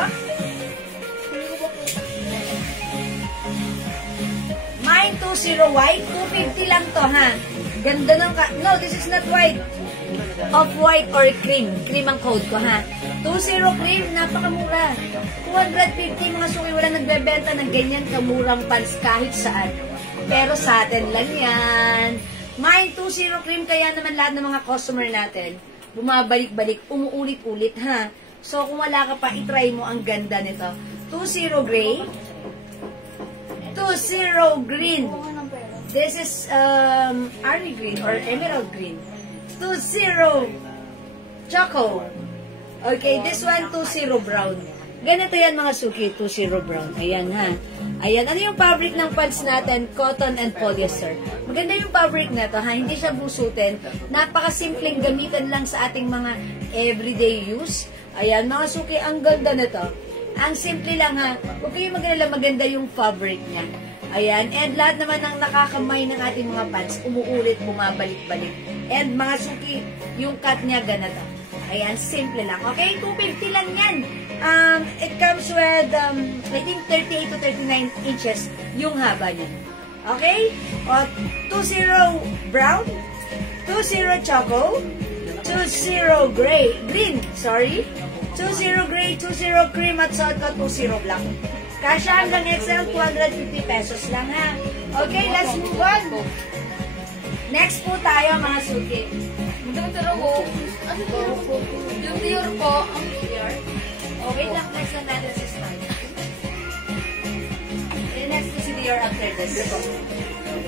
Mine 20 white, 250 lang to ha. Ganda ng no, this is not white. Off-white or cream. Cream ang code ko ha. 20 cream, napakamura. 250 mga suki, walang nagbebenta ng ganyan kamurang pants kahit saan. Pero sa atin lang yan. Mine 20 cream, kaya naman lahat ng mga customer natin, bumabalik-balik, umuulit-ulit ha. So kung wala ka pa, itry mo ang ganda nito. 20 gray, 20 green. This is army green or emerald green. 20 choco. Okay, this one 20 brown. Ganito yan mga suki, 20 brown. Ayan ha. Ayan, ano yung fabric ng pants natin? Cotton and polyester. Maganda yung fabric na to ha, hindi siya busutin. Napakasimpleng gamitan lang sa ating mga everyday use. Ayan mga suki, ang ganda nito. Ang simple lang ha. Huwag kayong mag-alala, maganda yung fabric niya. Ayan. And lahat naman ng nakakamay ng ating mga pants, umuulit, bumabalik-balik. And mga suki, yung cut niya ganito. Ayan, simple lang. Okay, 250 lang yan. It comes with, I think 38 to 39 inches yung haba niya. Okay? O, 20 brown, 20 choco, 20 gray, green, sorry. 20 gray, 20 cream at suot ko 20 black. Kasha hanggang XL, 250 pesos lang ha. Okay, let's move on. Next po tayo mga suki. Magdamit na ako. Yung Dior po, ang Dior. Oh, wait lang, next na natin si Stan. Next is si Dior after this.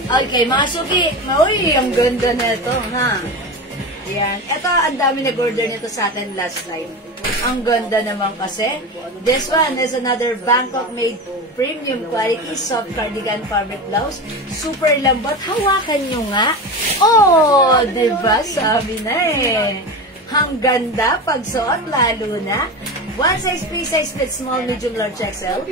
Okay, mga suki. Uy, ang ganda na ito, ha? Yan. Ito, ang dami nag-order nito sa atin last time. Ang ganda naman kasi. This one is another Bangkok-made premium quality soft cardigan fabric blouse. Super lambot. Hawakan nyo nga. Oh, diba? Sabi na eh. Ang ganda pagsuot, lalo na. One size, free size with small, medium, large XL,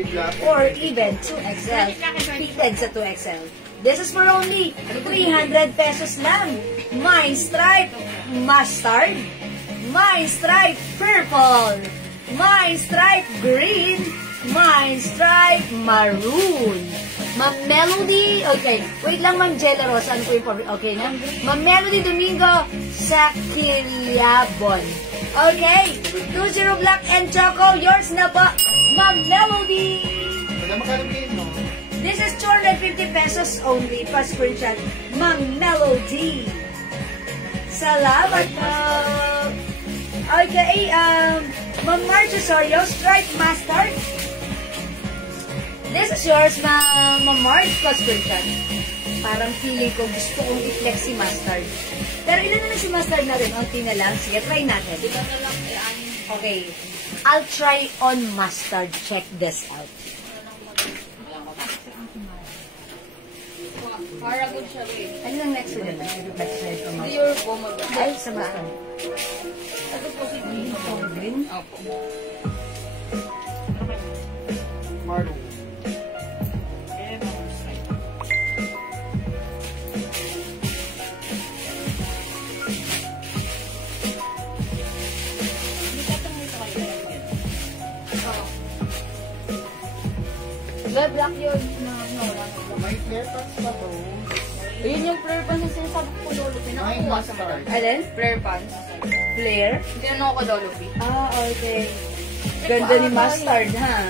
or even 2XL. Fitted sa 2XL. This is for only 300 pesos lang. My stripe mustard, my stripe purple, my stripe green, my stripe maroon. Ma'am Melody, okay, wait lang Ma'am Jella Rosa, ano po yung favorite? Okay na? Ma'am Melody Domingo sa Quiliabon. Okay, 20 black and choco, yours na po, Ma'am Melody. This is 250 pesos only, pa-screenshot, Ma'am Melody. Salamat po. Okay, Ma'am Marcia Sorio, stripe mustard. This is yours, Ma'am Marge, pa-screenshot. Parang feeling ko gusto kong i-flex si mustard. Pero ilan na lang si mustard natin? Unti na lang. Sige, try natin. Okay. I'll try on mustard. Check this out. Para good siya eh. Ano lang next ulit? Next slide ko, Ma'am. Dior po mag- Ay, sa mustard. Ito po si Green. Opo. Black yun. May fletas pa to. Yun yung flare pants na sinasabi ko lolo. Pinakuha sa madam. Alin? Flare pants. Flare? Tinanong ko daw, Lupi. Ah, okay. Ganda ni mustard, ha?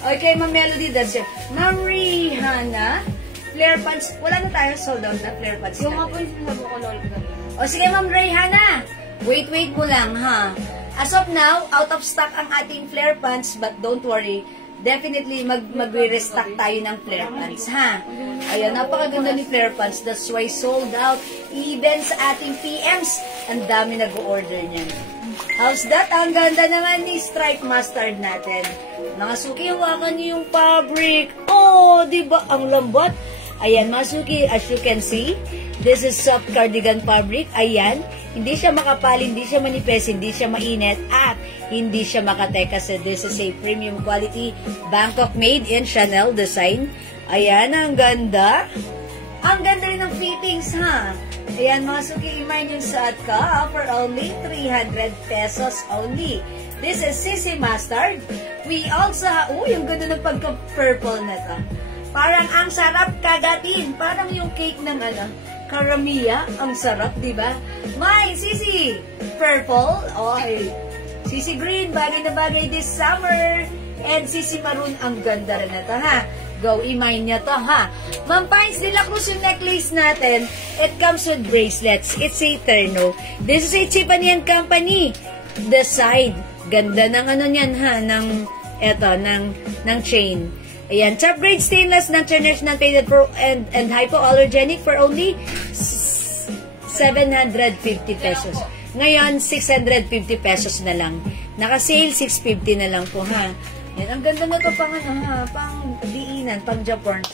Okay, Ma'am Melody, that's it. Ma'am Rihanna, flare pants. Wala na tayo sold out na flare pants Yung nga po natin. yung sinasabi ko lolo. O sige, Ma'am Rihanna. Wait mo lang, ha? As of now, out of stock ang ating flare pants, but don't worry. Definitely, magre-restock tayo ng flare pants, ha? Ayan, napakaganda ni flare pants. That's why sold out. Even sa ating PMs, ang dami nag-order niyan. How's that? Ang ganda naman ni stripe mustard natin. Mga suki, hawakan niyo yung fabric. Oh, diba? Ang lambot. Ayan, mga suki, as you can see, this is soft cardigan fabric. Ayan, hindi siya makapal, hindi siya manipis, hindi siya mainit, at hindi siya makate kasi this is a premium quality Bangkok made in Chanel design. Ayan, ang ganda. Ang ganda rin ng fittings, ha? Ayan, mga suki, imagine yung suot ka for only 300 pesos only. This is Sissy Mustard. We also have, yung ganda ng pagka-purple na to. Parang ang sarap kagatin. Parang yung cake ng karamiya. Ang sarap, di ba? May Sissy Purple. Oy. Sissy Green, bagay na bagay this summer. And Sissy Maroon, ang ganda rin na to, ha? Go, imay niya to, ha? Ma'am Pines de la Cruz, yung necklace natin, it comes with bracelets. It's a terno. This is a Tiffany & Company. The side. Ganda ng niyan, ha? Ng chain. Ayan, top grade stainless, non-tarnished, non-faded and hypoallergenic for only 750 pesos. Ngayon, 650 pesos na lang. Naka-sale, 650 na lang po, ha? Yan, ang ganda na to pang diinan, pang Japons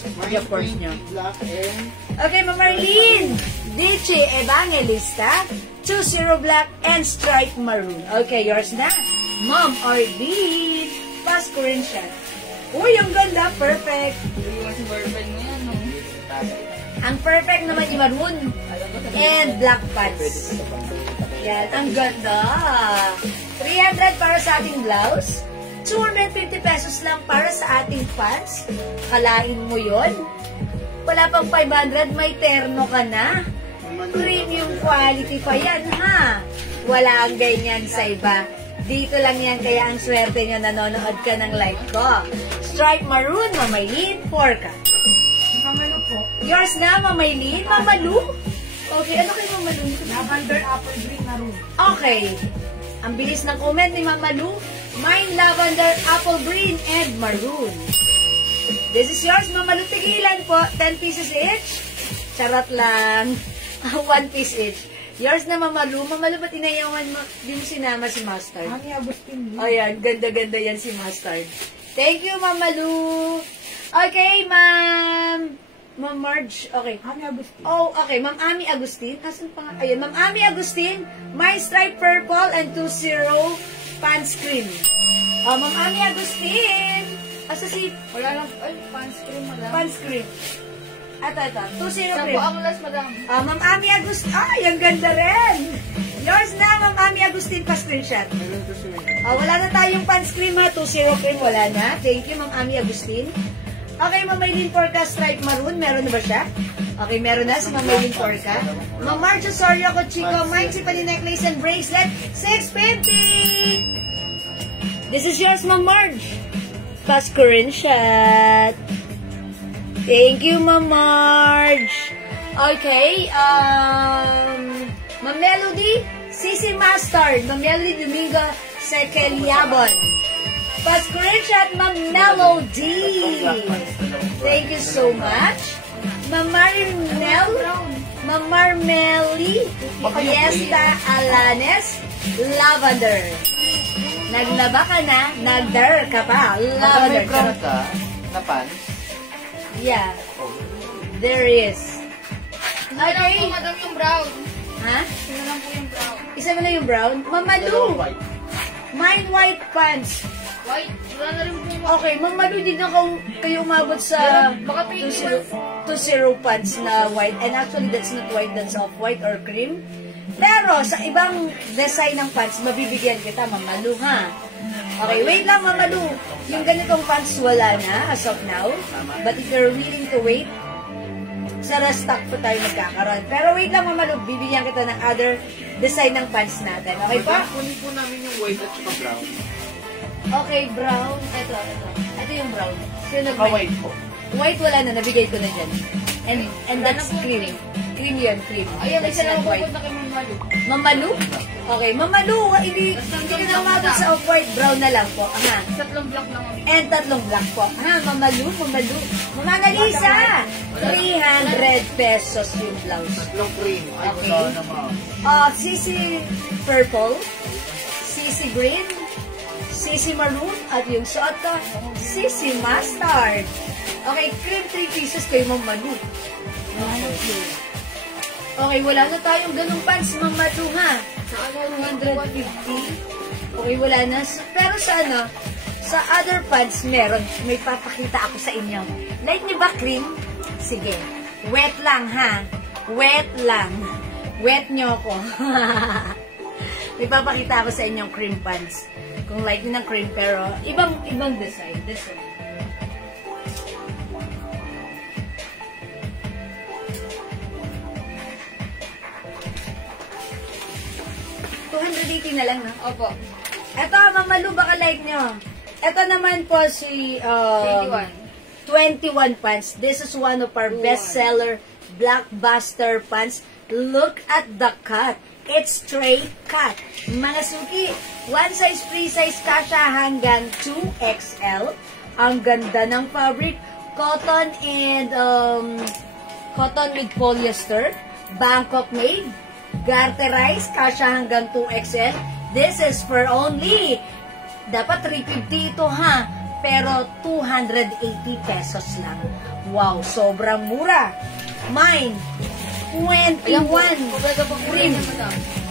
nyo. Black and Okay, Ma'am Marlene, Dichi Evangelista, 20 black and stripe maroon. Okay, yours na. Ma'am RB, pa-screenshot. Uy, ang ganda, perfect. Yung boyfriend mo yan, no? Ang perfect naman yung maroon and black pants. Yan, ang ganda. 300 para sa ating blouse. 250 pesos lang para sa ating pants. Kalain mo yon. Wala pang 500, may terno ka na. Premium quality pa yan, ha? Wala ang ganyan sa iba. Dito lang yan, kaya ang swerte nyo nanonood ka ng live ko. Stripe maroon, Mamaylin, 4 ka. Mamalo po. Yours na, Mamaylin, Mamalu. Okay, ano kayo Mama Lu? Lavender apple green maroon. Okay. Ang bilis ng comment ni Mama Lu. Mine lavender, apple green, and maroon. This is yours, Mama Lu. Tigilan po. 10 pieces each. Charot lang. 1 piece each. Yours na, Mama Lu. Mama Lu, ba't inayawan mo? Di mo sinama si Mustard? Honey Agustin. Ayan, ganda-ganda yan si Mustard. Thank you, Mama Lu. Okay, Ma'am Marge. Okay. Honey Agustin. Oh, okay. Ma'am Ami Agustin. Asan pa nga? Ayan, Ma'am Ami Agustin. My stripe purple and 2-0 pants cream. Oh, Ma'am Ami Agustin. Asa si Wala lang. Ay, pants cream, madam. pants cream? Ito. 2-0 Sa cream. buang las, madam. Ma'am Ami Agustin. Ay, ang ganda rin. Yours na, Ma'am Ami Agustin, pa-screenshot. Wala na tayong pants cream ha. 2-0 cream, wala na. Thank you, Ma'am Ami Agustin. Okay, Ma'am Maylin Porca, stripe maroon. Meron na ba siya? Okay, meron na si Ma'am Maylin Porca. Ma'am Marge Osorio Cochico, mine si Pani Necklace and Bracelet, 650! This is yours, Ma'am Marge. Pa-screenshot. Thank you, Ma'am Marge. Okay, Ma'am Melody, Sisi Mustard, Ma'am Melody Domingo Sekeliabon. Pa-screenshot, Ma'am Melody. Thank you so much. Ma'am Marmeli, Fiesta Alanes, Lavender. Naglaba ka na, nagdar ka pa. Lavender. May brown ka na pants? Yeah, there is. Wala lang po, Okay. madam, yung brown. Ha? Sino lang po yung brown? Isa mo na yung brown? Mama Lu, mine white pants. White. Wala na rin po yung Okay, Mama Lu, di na kayo umabot sa Baka 2-0 pants na white. And actually, that's not white, that's off-white or cream. Pero, sa ibang design ng pants, mabibigyan kita, Mama Lu, ha? Okay, wait lang, Mama Lu. Yung ganitong pants, wala na, as of now. But if you're willing to wait, sa restock po tayo magkakaroon. Pero wait lang, Mama Lu, bibigyan kita ng other design ng pants natin. Okay pa? Kunin po namin yung white at saka brown. Okay, brown. Ito yung brown. Sino nag-white? White po. White wala na, nabigay ko na dyan. And that's cream. Cream yun, cream. Ayun, That's isa lang not po white. punta kay Ma'am Malu. Mamalu? Okay, Mamalu, hindi ka na umabot sa off-white, brown na lang po. Aha. Tatlong block lang kami. And 3 black po. Ha, Mamalu. Mama Lisa, 300 pesos yung blouse. Tatlong cream. Ay, Okay. wala naman. Sisi purple, Sisi green, Sisi maroon, at yung suot ko, Sisi mustard. Okay, cream 3 pieces kay Mamalu. Okay, wala na tayong ganung pants, Mamalu, ha? 250. Okay, wala na. Pero sa sa other pants, may papakita ako sa inyo. Like niyo ba cream? Sige. Wet lang, ha? Wet lang. Wet niyo ako. May papakita ako sa inyong cream pants. Kung like niyo ng cream, pero ibang design. This one. $280 na lang, na? Opo. Ito, Mamalu, baka like nyo. Ito naman po si 21 pants. This is one of our bestseller blockbuster pants. Look at the cut. It's straight cut. Mga suki, one size, free size, kasha hanggang 2XL. Ang ganda ng fabric. Cotton and cotton with polyester. Bangkok made. Garterized, kasha hanggang 2XL. This is for only, dapat 350 ito, ha? Pero 280 pesos lang. Wow, sobrang mura. Mine, 21 cream.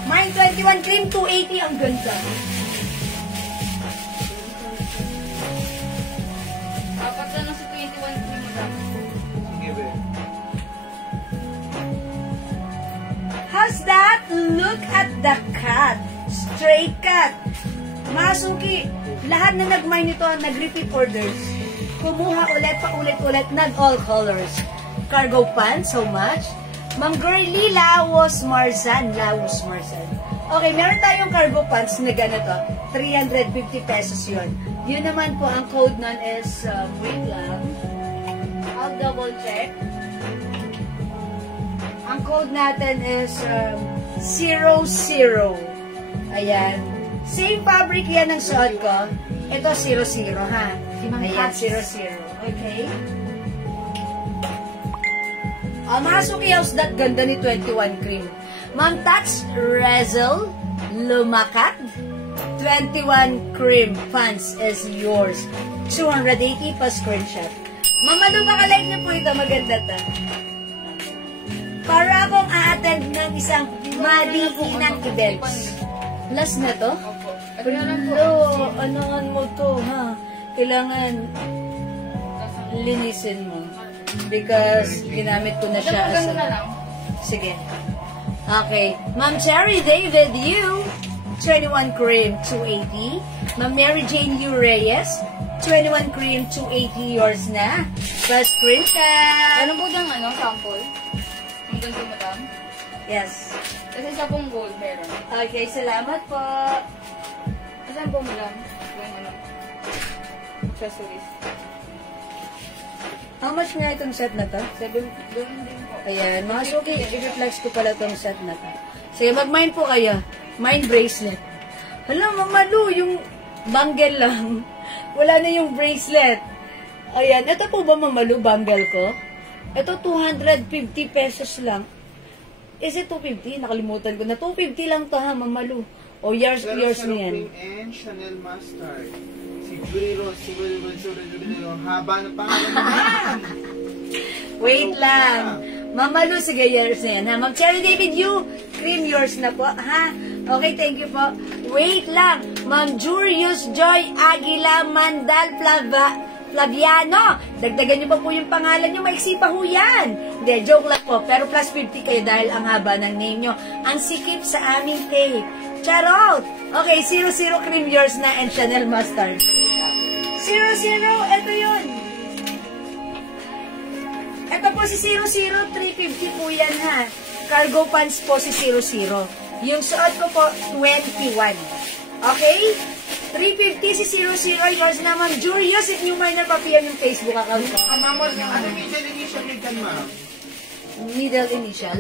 Mine, 21 cream, 280. Ang ganda. Apat na lang sa 21 cream, madam. Sige, be. How's that? Look at the cut. Straight cut. Masuki, lahat na nag-mine nito, nag-repeat orders. Kumuha ulit, paulit-ulit, nag-all colors. Cargo pants, so much. Mang Girlie, Laos Marzan. Okay, meron tayong cargo pants na ganito. 350 pesos yun. Yun naman po, ang code nun is, wait lang. I'll double check. Ang code natin is 00. Ayan. Same fabric yan ng suot ko. Ito 00 ha. Ayan, 00. Okay? Mga Suki House, that ganda ni 21 cream. Ma'am Tats Rezel Lumakat 21 cream pants is yours. 280 pa screenshot. Mama, lumakalike niyo po ito. Maganda to. Para akong a-attend ng isang madiinang events. Last na to? Hello, anoan mo to, ha? Kailangan linisin mo. Because ginamit ko na siya as a... Sige. Okay. Ma'am Cherry David, you, 21 cream, 280. Ma'am Mary Jane U. Reyes, 21 cream, 280, yours na. First screenshot. Ano po dang sample? Yung ganito, madam? Yes. Kasi siya pong gold meron. Okay, salamat po. Asan po, madam? Yung accessories. How much nga itong set na to? 7 din po. Ayan, mga Suki, i-reflex ko pala itong set na to. Sige, mag-mine po kayo. Mine bracelet. Hala, mamalu, yung bangle lang. Wala na yung bracelet. Ayan, ito po ba mamalu, bangle ko? Ito, 250 pesos lang. Is it 250? Nakalimutan ko na. 250 lang to ha, mamalu. O, yours na yan. And Chanel Mustard. Si Julie Rose, si haba ng pangalan naman. Wait lang. Mamalu, sige, yours na yan ha. Ma'am Cherry David, you, cream yours na po, ha? Okay, thank you po. Wait lang. Ma'am Julius Joy Aguila Mandal Flaviano. Dagdagan niyo pa po yung pangalan niyo. Maiksi pa ho yan. Hindi, joke lang po. Pero plus 50 kayo dahil ang haba ng name niyo. Ang sikip sa aming cake. Charot! Okay, 00 cream yours na and Chanel Mustard. 00, ito yun. Ito po si 00, 350 po yan ha. Cargo pants po si 00. Yung suot ko po, 21. Okay? 350 si 00, yours na Ma'am Julius. If you mind na pa-PM yung Facebook account ko. Ma'am, ano middle initial ni kan, ma'am? Middle initial?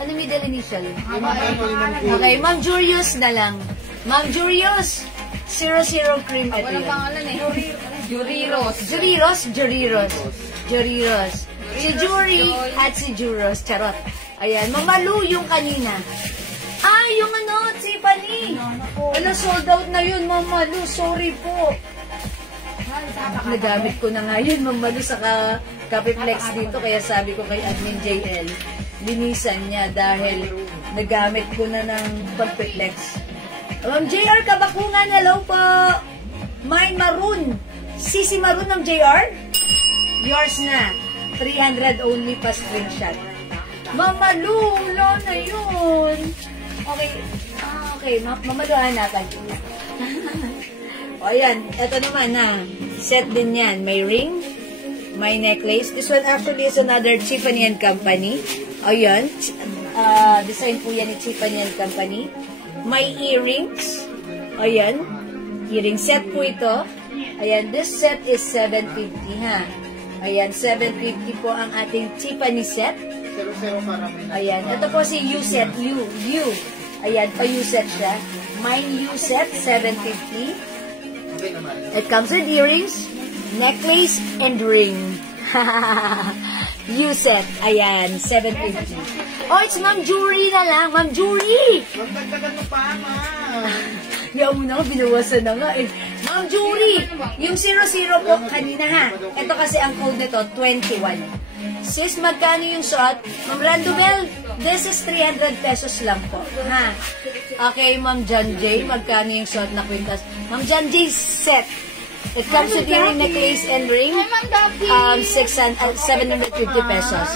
Ano middle initial? Okay. Okay, Ma'am Julius na lang. Ma'am Julius, 00 cream. Ito Walang yun. pangalan eh. Juriros. Juriros. Si Jury at si Juros. Charot. Ayan, mamalu yung kanina. Yung Tiffany. Ano, sold out na yun, mamalu. Sorry po. Nagamit ko na nga yun, mamalu, sa Capiplex dito. Kaya sabi ko kay Admin JL, linisan niya dahil nagamit ko na ng Capiplex. Ma'am JR Kabakungan, hello po. Mine Maroon. Sisi Maroon ng JR. Yours na. 300 only pa screenshot. Mamalu, wala na yun. Okay. Okay, mamaluhan natin. O, ayan. Ito naman na. Set din yan. May ring. May necklace. This one actually is another Tiffany & Company. O, yan. Design po yan ni Tiffany & Company. May earrings. O, yan. Earring set po ito. Ayan, this set is 750 ha. Ayan, 750 po ang ating Tiffany set. 00 para may Ayan, ito po si U set, U. Ayan, pa-U set siya. Mine U set, 750. Okay naman. It comes with earrings, necklace, and ring. U set, ayan, 750. Oh, it's Ma'am Jury na lang, Ma'am Jury! Magdagdagan mo pa, ma'am. Yaw mo na ako, binawasan na nga eh. Ma'am Jury, yung 00 po kanina ha. Ito kasi ang code nito, 21. Sis, magkano yung suot? Ma'am Randubel, this is 300 pesos lang po. Ha? Okay, Ma'am John J, magkano yung suot na kwintas? Ma'am John J set. It comes with earring, necklace, and ring. Hi, Ma'am Ducky. 750 pesos.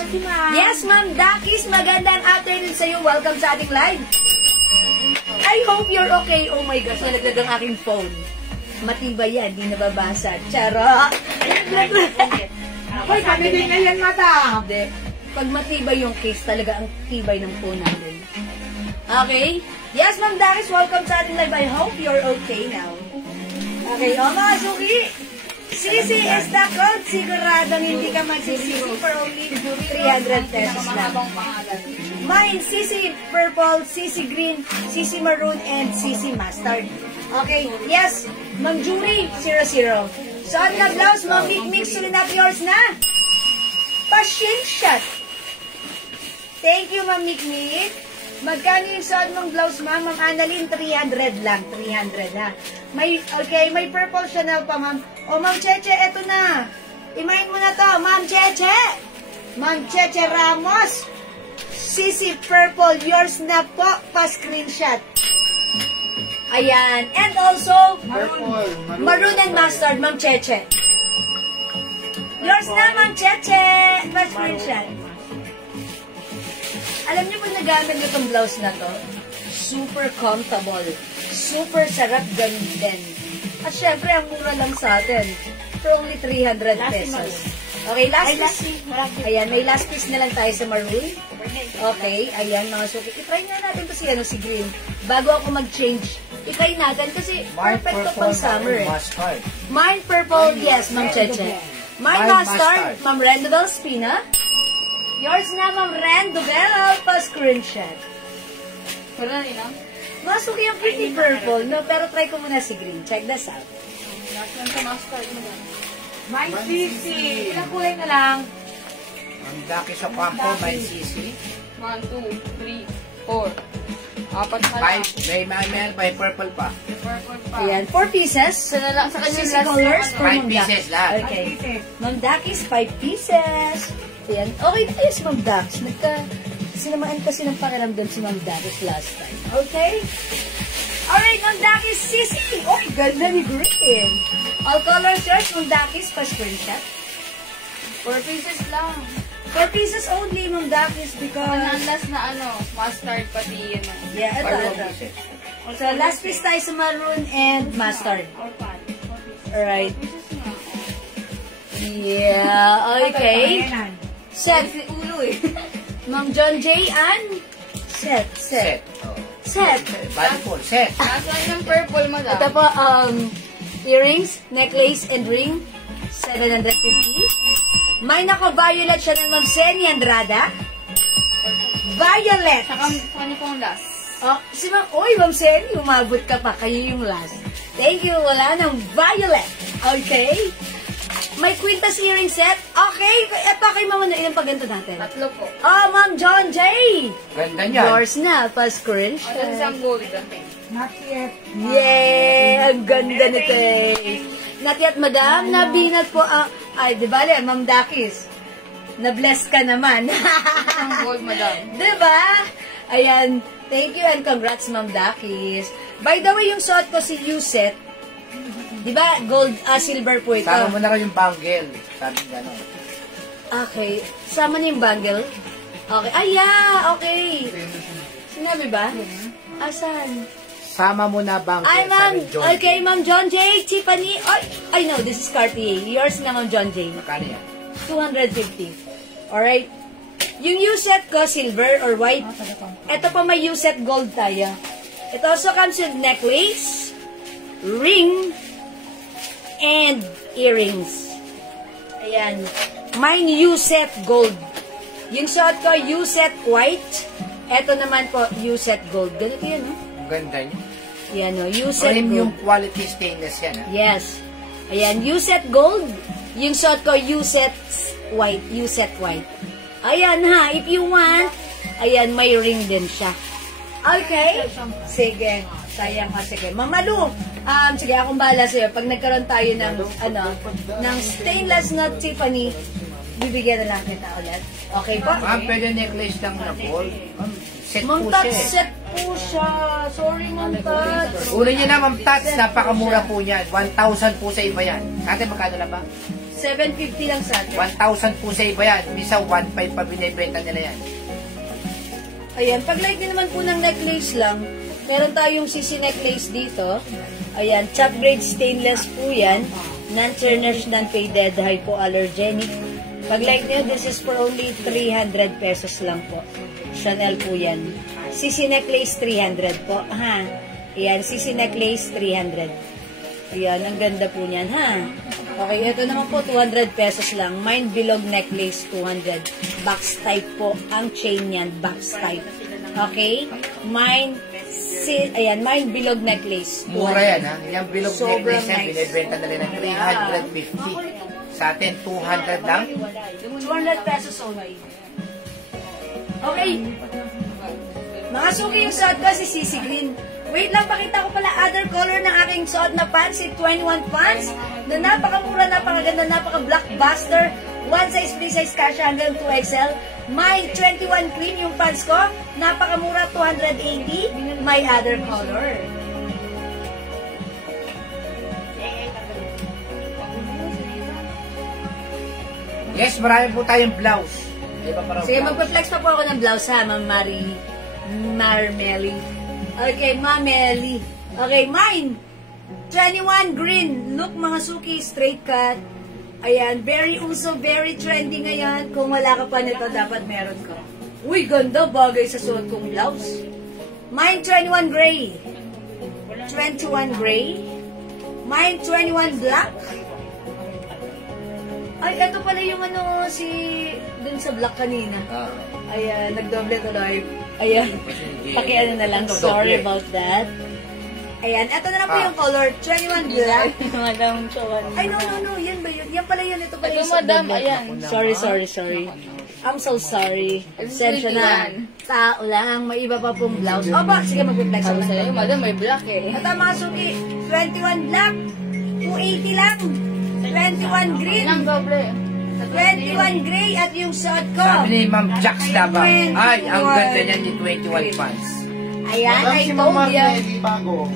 Yes, Ma'am Dakis, magandang afternoon sa iyo. Welcome sa ating live. I hope you're okay. Oh my gosh, nalaglag ang aking phone. Matibay yan, di nababasa. Charot! Hoy, kami din ngayon, mata. Hindi. Pag matibay yung case, talaga ang tibay ng phone natin. Okay? Yes, Ma'am Dakis, welcome sa ating live. I hope you're okay now. Okay, o mga suki, Sisi is the code. Siguradong hindi ka magsisisi for only 300 pesos lang. Mine, Sisi Purple, Sisi Green, Sisi Maroon, and Sisi Mustard. Okay, yes, Ma'am Jury, 00. Suot na blouse, Ma'am Mix, sulit na yours na. Pasensya. Thank you, Ma'am Mik. Magkano yung suot mong blouse, Ma'am? Ma'am Annalyn, 300 lang. 300, ha? May purple Chanel pa, Ma'am. O, Ma'am Cheche, eto na. Imahin mo na to, Ma'am Cheche. Ma'am Cheche Ramos. Sisi Purple, yours na po. Pa-screenshot. Ayan. And also, Maroon and Mustard, Ma'am Cheche. Yours na, Ma'am Cheche. Pa-screenshot. Alam niyo po nagamit ko itong blouse na to? Super comfortable. Super sarap gamitin. At syempre, ang mura lang sa atin. For only 300 pesos. Okay, last piece. Ayan, may last piece na lang tayo sa maroon. Okay, ayan mga suki. I-try nga natin to si Green. Bago ako mag-change, i-try natin kasi perfect to pang summer. Mine purple, yes, Ma'am Cheche. Mine mustard, Ma'am Rendabel Spina. Yours na, Ma'am Rendabel, pa-screenshot. Wala na ilang? Masuki yung pretty purple, no? Pero try ko muna si Green. Check this out. Last lang sa mustard mo ba? My Sisi. Ilang kulay na lang? Ang daki sa pampo, may Sisi. 1, 2, 3, 4. Apat na lang. 5, may purple pa. Purple pa. Ayan, 4 pieces. Sa kanya Sisi last colors na, for 5 Ma'am pieces Dax. lahat. Okay. Ma'am Dakis, 5 pieces. Ayan. Okay na yun si Ma'am Dax. Sinamaan kasi ng pakiramdam si Ma'am Dakis last time. Okay? Alright, Ma'am Dakis, Sisi. Oh, ganda ni Green. All colors yours, Ma'am Dakis, pa-screenshot. 4 pieces lang. 4 pieces only, Ma'am Dakis, because... Ang last na mustard pati yun. Yeah, ito. So, last piece tayo sa maroon and mustard. Alright. Yeah, okay. Set. Ulo eh. Ma'am John J. and set. Balfour, set. Nasaan yung purple mo Ito po, earrings, necklace, and ring. 750. May naka-violet siya ng Ma'am Seni Andrada. Violet. Saka ano pong last? Oh, si Ma'am, Ma'am Seni, umabot ka pa. Kayo yung last. Thank you. Wala ng violet. Okay. May quintas earring set. Okay. Ito kay Mama na ilang paganto natin. 3 po. Oh, Ma'am John J. Ganda niyan. Yours na. Pa-screenshot. Ano isang gold? Not yet. Yay! Ang ganda nito eh. Not yet, madam. Nabinat po. Ay, di ba, Ma'am Dakis? Na-bless ka naman. Isang gold, madam. Diba? Ayan. Thank you and congrats, Ma'am Dakis. By the way, yung suot ko si Yuset. Diba? Gold, silver po ito. Sama mo na rin yung bangle. Sabi gano'n. Okay. Sama niyo yung bangle? Okay. Ay, yeah! Okay. Sinabi ba? Asan? Sama mo na bangle. Ay, Ma'am. sabi John Okay, J. Ma'am John J. Tiffany. I know, this is Cartier. Yours na, Ma'am John J. Magkano yan? 250. Alright. Yung U-set ko, silver or white. Ito pa may U-set gold tayo. It also comes with necklace, ring, and earrings. Ayan. Mine U-set gold. Yung suot ko, U-set white. Ito naman po, U-set gold. Ganito yan, no? Ang ganda niya. Yan, no? U-set Premium gold. quality stainless yan. Ha? Yes. Ayan, U-set gold. Yung suot ko, U-set white. U-set white. Ayan ha, if you want, ayan, may ring din siya. Okay? Sige. Sayang ka, sige. Mamalu, sige, akong bahala sa'yo. Pag nagkaroon tayo ng, ng stainless na Tiffany, bibigyan na lang kita ulit. Okay po? Ma'am, pwede necklace lang na gold. Ma'am, set Ma'am po Tats, siya. set po siya. Sorry, Ma'am Tats. Una niya na, Ma'am Tats, napakamura po niyan. 1,000 po sa iba yan. Ate, magkano na ba? 750 lang sa atin. 1,000 po sa iba yan. Misa 1,500 pa binibenta nila yan. Ayan, pag like din naman po ng necklace lang, meron tayong sisi necklace dito. Ayan, chop grade stainless po yan. Non-tarnished, non-faded, hypoallergenic. Pag like nyo, this is for only 300 pesos lang po. Chanel po yan. Sisi necklace, 300 po. Ha? Ayan, sisi necklace, 300. Ayan, ang ganda po niyan, ha? Okay, ito naman po, 200 pesos lang. Mine bilog necklace, 200. Box type po. Ang chain yan, box type. Okay? Mine bilog necklace. 200. Mura yan, ha? Yung bilog Sobrang necklace yan, nice. binibenta na rin ng 350. Sa atin, 200 lang. 200 pesos only. Okay. Mga suki yung suot ko, si Sisi Green. Wait lang, pakita ko pala other color ng aking suot na pants, si 21 pants, na napakamura, napakaganda, napaka-blockbuster. One size, free size, kasha hanggang 2XL. May 21 cream yung pants ko, napakamura, 280. May other color. Yes, marami po tayong blouse. Iba pa raw Sige, blouse. magpa-flex pa po ako ng blouse ha, Ma'am Marmeli. Okay, Mameli. Okay, mine. 21 green. Look, mga suki, straight cut. Ayan, very uso, very trendy ngayon. Kung wala ka pa nito, dapat meron ka. Uy, ganda, bagay sa suot kong blouse. Mine 21 gray. 21 gray. Mine 21 black. Ay, ito pala yung ano, dun sa black kanina. Ayan, nagdoble tuloy. Ayan, pakiano na lang. Sorry about that. Ayan, ito na lang po yung color. 21 black. Madam Chawan. Ay, no. Yan ba yun? Yan pala yun. Ito pala Ito, yung madam, doble. ayan. Sorry. I'm so sorry. Sensya na. Tao lang. May iba pa pong blouse. O, ba? Sige, mag-reflex Sabi ako. sa'yo, madam, may black eh. Ito mga suki. 21 black. 280 lang. 21 green. Ilang doble? 21 gray at yung suot ko. Sabi ni Ma'am Jax Labang, ay, ang ganda niyan ni 21 pants. Ayan, Madam, I si told Mama you. Meli, bago.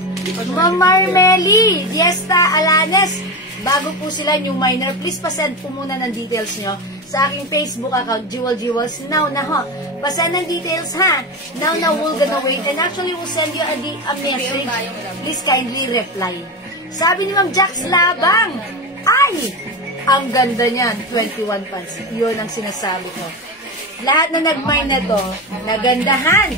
Ma'am Marmeli, Diesta Alanes. Bago po sila yung minor, please pasend po muna ng details nyo sa aking Facebook account, Jewels. Now na ho. Pasend ng details ha. Now we're gonna wait. And actually, we'll send you a message. Please kindly reply. Sabi ni Ma'am Jax Labang, ay! Ang ganda niyan, 21 pants. Yun ang sinasabi ko. Lahat na nag-mine nito, nagandahan.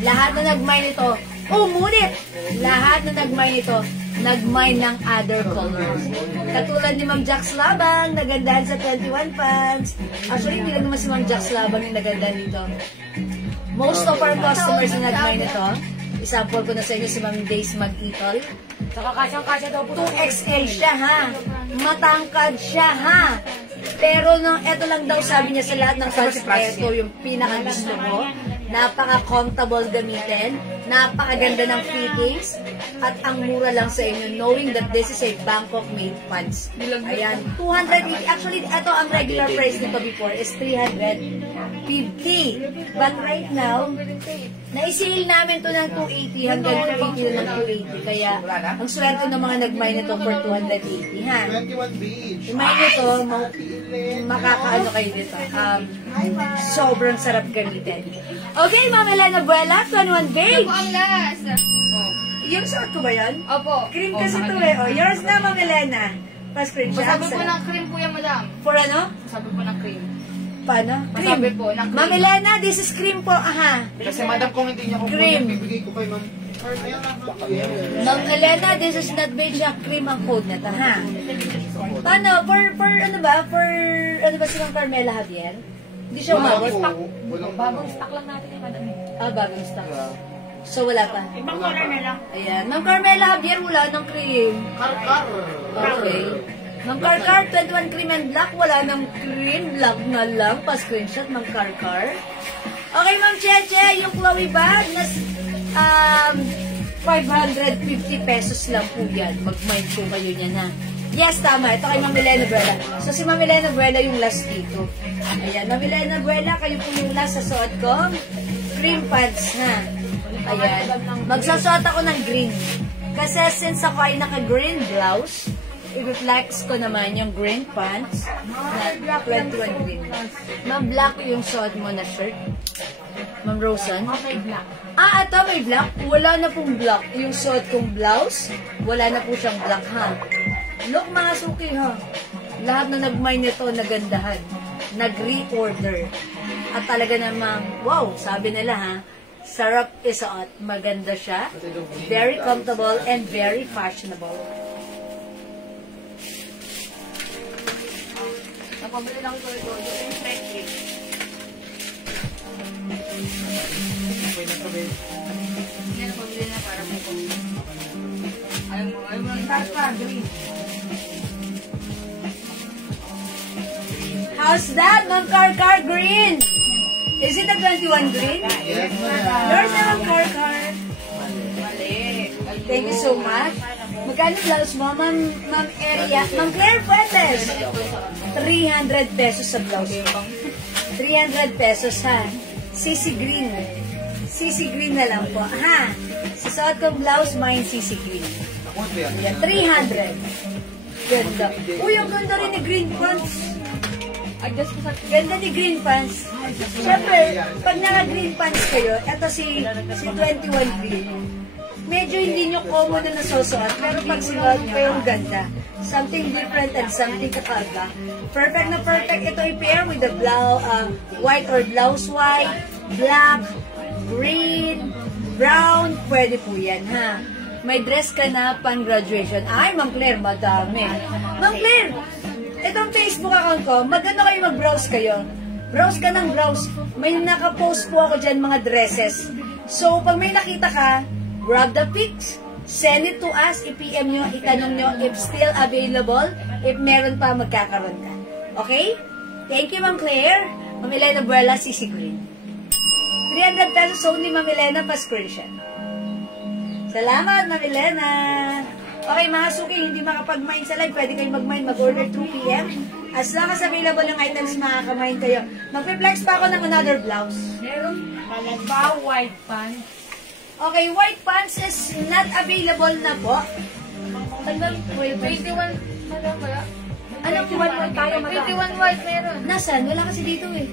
Lahat na nag-mine nito, umulit. Lahat na nag-mine nito, nag-mine ng other colors. Katulad ni Ma'am Jax Labang, nagandahan sa 21 pants. Actually, hindi lang naman si Ma'am Jax Labang yung nagandahan dito. Most of our customers na nag-mine nito, example ko na sa inyo si Ma'am Days Mag-Itol. Saka kasyang-kasya daw po. 2XL siya ha. Matangkad siya ha. Pero no, eto lang daw sabi niya sa lahat ng pants, ito yung pinaka-gusto ko. Napaka-comfortable gamitin, napakaganda ng fittings, at ang mura lang sa inyo, knowing that this is a Bangkok-made pants. Ayan, 280. Actually, ito ang regular price nito before is 350. But right now, naisale namin to ng 280 hanggang 280 ng 280. Kaya, ang swerte ng mga nag-mine nito for 280, ha? 21 beach. I-mine nyo to, makakaano kayo dito. Sobrang sarap gamitin. Okay, Ma'am Elena Buela, 21 beige. Ito po ang last. Yung suot ko ba yan? Opo. Cream kasi to eh. Oh, yours na, Ma'am Elena. Pa-screenshot. Masabi po ng cream po yan, madam. For ano? Masabi po ng cream. Paano? Masabi po ng cream. Ma'am Elena, this is cream po. Aha. Kasi madam, kung hindi niya Cream. kukunin, bibigay ko kay ma'am. Ayan lang. Ma'am Elena, this is not beige. Cream ang code na to, ha? Paano? For ano ba? For ano ba si Ma'am Carmela Javier? Hindi siya umabot. Bagong stock lang natin yung madam. Bagong stock. So, wala pa. Ibang color na lang. Ayan. Ma'am Carmela Javier, wala ng cream. Kar-kar. Okay. Ma'am Carcar, 21 cream and black. Wala ng cream. Black na lang. Pa-screenshot, Ma'am Carcar. Okay, Ma'am Cheche, yung Chloe bag, 550 pesos lang po yan. Mag-mind po kayo niyan, ha? Yes, tama. Ito kay Ma'am Elena Buela. So, si Ma'am Elena Buela yung last dito. Ayan. Ma'am Elena Buela, kayo po yung last sa suot ko. Cream pants, ha? Ayan. Magsasuot ako ng green. Kasi since ako ay naka-green blouse, i-reflex ko naman yung green pants na 21 green. Ma'am, black yung suot mo na shirt. Ma'am Rosan? Okay, black. Ito may black. Wala na pong black. Yung suot kong blouse, wala na po siyang black, ha? Look, mga suki, ha? Lahat na nag-mine nito, nagandahan. Nag-reorder. At talaga namang, wow, sabi nila, ha? Sarap isuot. Maganda siya. Very comfortable and very fashionable. Napabili lang ko ito. Yung stretching. Okay na sabi. Yan, pabili na para mo po. Ayaw mo ang green. How's that, Ma'am Car Green? Is it a 21 green? Yes, Yours na, Ma'am Car. Thank you so much. Magkano blouse mo, Ma'am Area? Ma'am Claire Fuentes. 300 pesos sa blouse mo. 300 pesos, ha? CC Green. CC Green na lang po. Ha? Susuot kong blouse, mine CC Green. Ako ito yan. Yan, 300. Ganda. Uy, ang ganda rin ni Green Pants. Adjust ko sa... Ganda ni Green Pants. Siyempre, pag naka-green pants kayo, eto si 21 Green. Medyo hindi nyo common na nasusuot, pero pag sinuot ko yung ganda. Something different and something kakagda. Perfect na perfect. Ito i-pair with the white or blouse white, black, green, brown. Pwede po yan, ha? May dress ka na pang graduation. Ay, Ma'am Claire, madami. Ma'am Claire, itong Facebook account ko, maganda kayo mag-browse kayo. Browse ka ng browse. May nakapost po ako dyan mga dresses. So, pag may nakita ka, grab the pics, send it to us, i-PM nyo, itanong nyo if still available, if meron pa, magkakaroon ka. Okay? Thank you, Ma'am Claire. Ma'am Elena Buela, CC Green. 300 pesos only, Ma'am Elena, pa-screenshot. Salamat, Ma'am Elena. Okay, mga suki, hindi makapag-mine sa live, pwede kayo mag-mine, mag-order 2 p.m. As long as available yung items, makaka-mine kayo. Mag-flex pa ako ng another blouse. Meron ba white pants? Okay, white pants is not available na po. 21, madam ba? Anong white tayo, madam? 21 white meron. Nasaan? Wala kasi dito eh.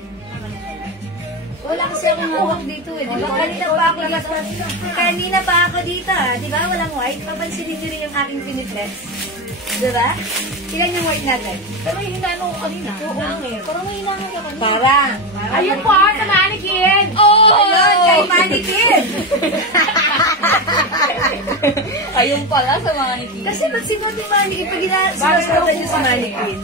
Wala kasi akong hawak dito eh. Di ba? Kanina pa ako dito ah. Di ba? Walang white. Papansinin nyo rin yung aking piniflex. Di ba? Ilan yung white natin? Pero yung hinano ko kanina. Parang may hinano ko kanina. Parang. Ayun po, sa mannequin! Oh! Ayun, kay Mannequin! Ayun pala sa mannequin. Kasi pag sinuot yung Mannequin, pag sinasuotan nyo sa Mannequin,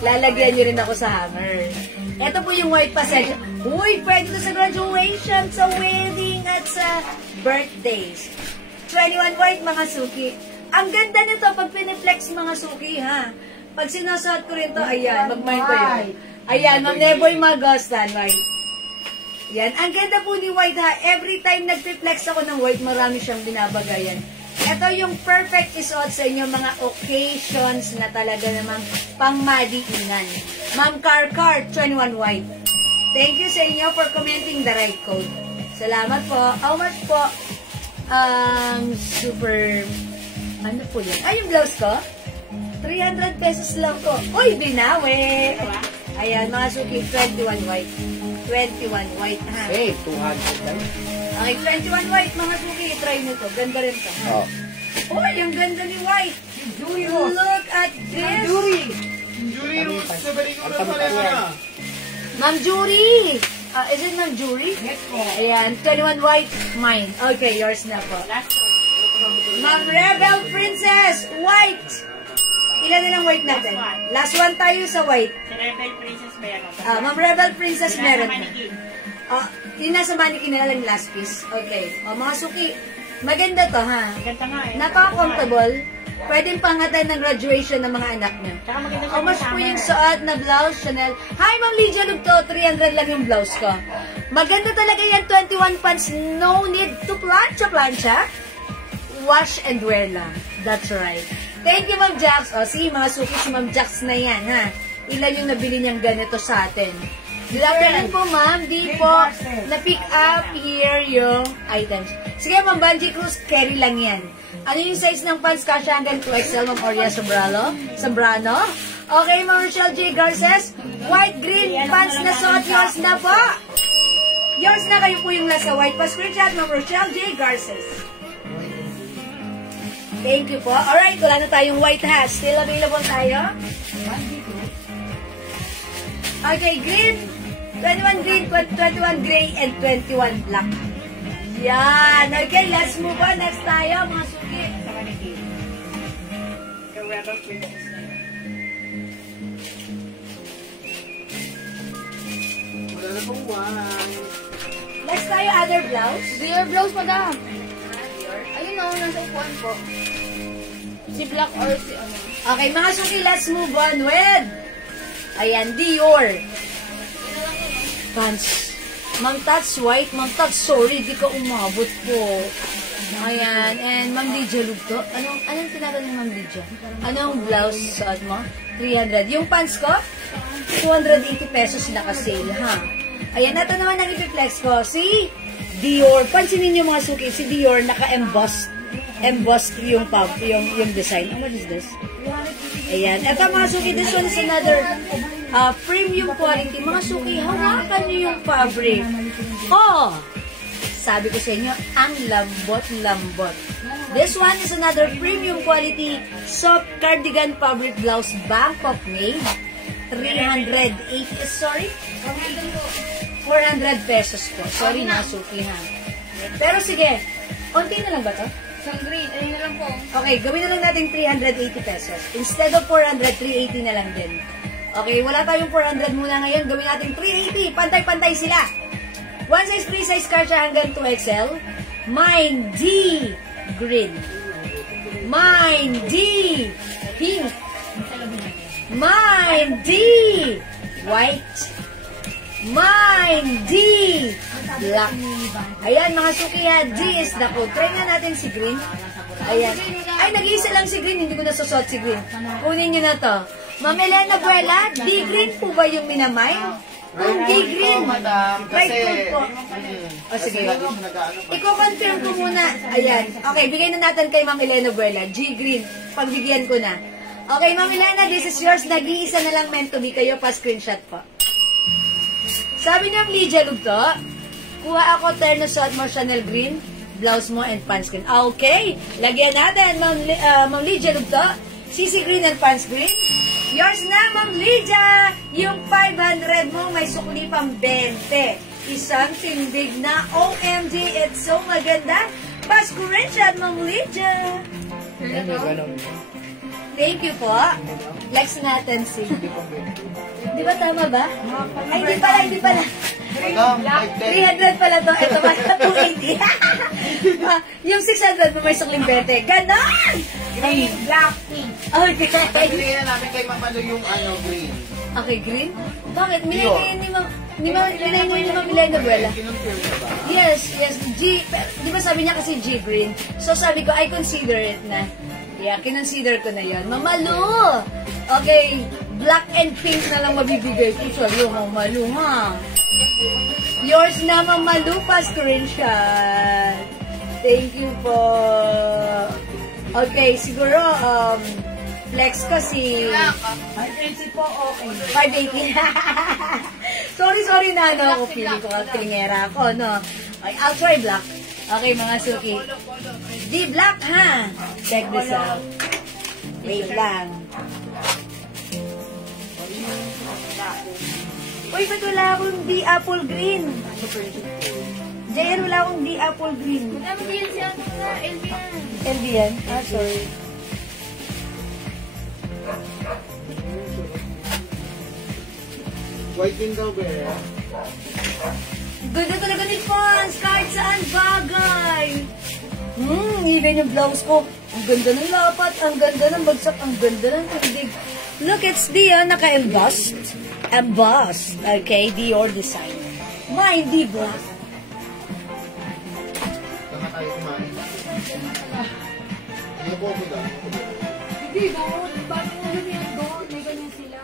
lalagyan nyo rin ako sa hammer. Ito po yung white pasensya. Uy, pwede to sa graduation, sa wedding, at sa birthdays. 21 white, mga suki. Ang ganda nito pag piniflex mga suki, ha? Pag sinasuot ko rin to, ayan, mag-mind ko yun. Ayan, Ma'am Neboy Magostan, white. Yan, ang ganda po ni white, ha? Every time nagpiflex ako ng white, marami siyang binabagayan. Ito yung perfect isuot sa inyo mga occasions na talaga namang pangmadiinan. Ma'am Car 21 white. Thank you sa inyo for commenting the right code. Salamat po. How much po? Super... Ano po yun? Ay, yung blouse ko? 300 pesos lang ko. Uy, binawi! Ayan, mga suki, 21 white. 21 white, ha? Hey, 200 lang. Okay, 21 white, mga suki, try nito. Ganda rin to. Oh. Uy, ang ganda ni white! Look at this! Jury Rose, sabari ko na pala na. Ma'am Jury! Is it Ma'am Jury? Yes po. Ayan, 21 white, mine. Okay, yours na po. Ma'am Rebel Princess, white! Ilan nilang white natin? Last one tayo sa white. Si Rebel Princess ba yan? Ma'am Rebel Princess meron na. Mannequin. Yung nasa mannequin na lang last piece. Okay. Mga suki, maganda to ha. Ganda nga eh. Napaka-comfortable. Pwedeng pangatan ng graduation ng mga anak niyo. Tsaka maganda siya How much po yung suot na blouse, Chanel? Hi, Ma'am Lydia Lugto, 300 lang yung blouse ko. Maganda talaga yan, 21 pants. No need to plancha. Wash and wear lang. That's right. Thank you, Ma'am Jax. O, see, mga suki si Ma'am Jax na yan, ha? Ilan yung nabili niyang ganito sa atin? Good afternoon po, ma'am. Di po na-pick up here yung items. Sige, Ma'am Banji Cruz, carry lang yan. Ano yung size ng pants? Kasha hanggang 2XL, Ma'am Oria Sombrano. Okay, Ma'am Rochelle J. Garces. White, green pants na suot. Yours na po. Yours na, kayo po yung nasa white. Pa-screenshot, Ma'am Rochelle J. Garces. Thank you po. Alright, wala na tayong white hat. Still available tayo? Okay, green. 21 green, 21 gray, and 21 black. Yan. Okay, let's move on. Next tayo, mga suki. akong white. Next tayo, other blouse. Dior blouse, madam. Ayun o, nasa upuan po. Si black or si ano. Okay, mga suki, let's move on with, ayan, Dior. Pants. Mang Tats white, Mang Tats, sorry, di ka umabot po. Ayan, and Ma'am Lydia Lugto. Anong tinatanong ni Ma'am Lydia? Anong blouse suot mo? 300. Yung pants ko, 280 pesos naka-sale, ha? Ayan, ito naman ang ipiplex ko. Si Dior. Pansinin niyo mga suki, si Dior naka-embossed. Embossed yung design. What is this? Ayan. Ito mga suki, this one is another premium quality. Mga suki, hawakan niyo yung fabric. Oh! Sabi ko sa inyo, ang lambot-lambot. This one is another premium quality soft cardigan fabric blouse, Bangkok made. 380, sorry? 400 pesos po. Sorry na, suki ha. Pero sige, konti na lang ba to? Isang green, ayun na lang po. Okay, gawin na lang natin 380 pesos. Instead of 400, 380 na lang din. Okay, wala tayong 400 muna ngayon. Gawin natin 380. Pantay-pantay sila. One size, free size card siya hanggang 2XL. Mine D green. Mine D pink. Mine D white. Mine D black. Ayan mga suki ha, D is the code. Try nga natin si green. Ayan. Ay, nag-iisa lang si green, hindi ko nasusot si green. Kunin nyo na to. Ma'am Elena Buela, D green po ba yung minamine? Kung D green, Madam, right kasi... foot po. O sige, nag-ano pa. i-confirm ko muna. Ayan. Okay, bigay na natin kay Ma'am Elena Buela. G green, pagbigyan ko na. Okay, Ma'am Elena, this is yours. Nag-iisa na lang meant to be kayo. Pa-screenshot po. Sabi ng Lydia Lugto, kuha ako terno suot mo Chanel green, blouse mo and pants green. Okay, lagyan natin, Ma'am Lydia Lugto, CC green and pants green. Yours na, Ma'am Lydia! Yung 500 mo, may sukli pang 20. Isang tindig na OMG, it's so maganda. Pa-screenshot, Ma'am Lydia. Thank you po. Flex natin si... Di ba tama ba? Ay, hindi pala. Madam, like 300 pala to. Ito ba? 280. Yung 600 mo may sukling 20. Ganon! Green, black, pink. Okay. Bibigyan na namin kay Mamalo yung green. Okay, green? Bakit? Minay ni Ma'am Elena Buela. Kinonfirm na ba? Yes. G, di ba sabi niya kasi G green? So sabi ko, I consider it na. Yeah, kinonsider ko na yun. Mamalu! Okay, black and pink na lang mabibigay ko sa'yo, Mamalu, ha? Yours na, Mamalu, pa screenshot. Thank you po. Okay, siguro, flex ko si... 580 po, okay. 580. sorry na, no? Kung pili ko ang tingera ako, no? Okay, I'll try black. Okay, mga suki. D black, ha? Check this out. Wait lang. Uy, ba't wala akong D apple green? Jayan, wala akong D apple green. Madami din siya na, LB yan. LB yan? Ah, sorry. White din daw, Bear. Ganda talaga ni Fons, kahit saan bagay. Even yung blouse ko. Ang ganda ng lapat, ang ganda ng bagsak, ang ganda ng tindig. Look, it's Dior, naka-embossed. Embossed, okay, Dior design. Mine, D black. Tama tayo kumain. Ano po ako da? Hindi, doon. Bakit mo yan doon? May ganyan sila.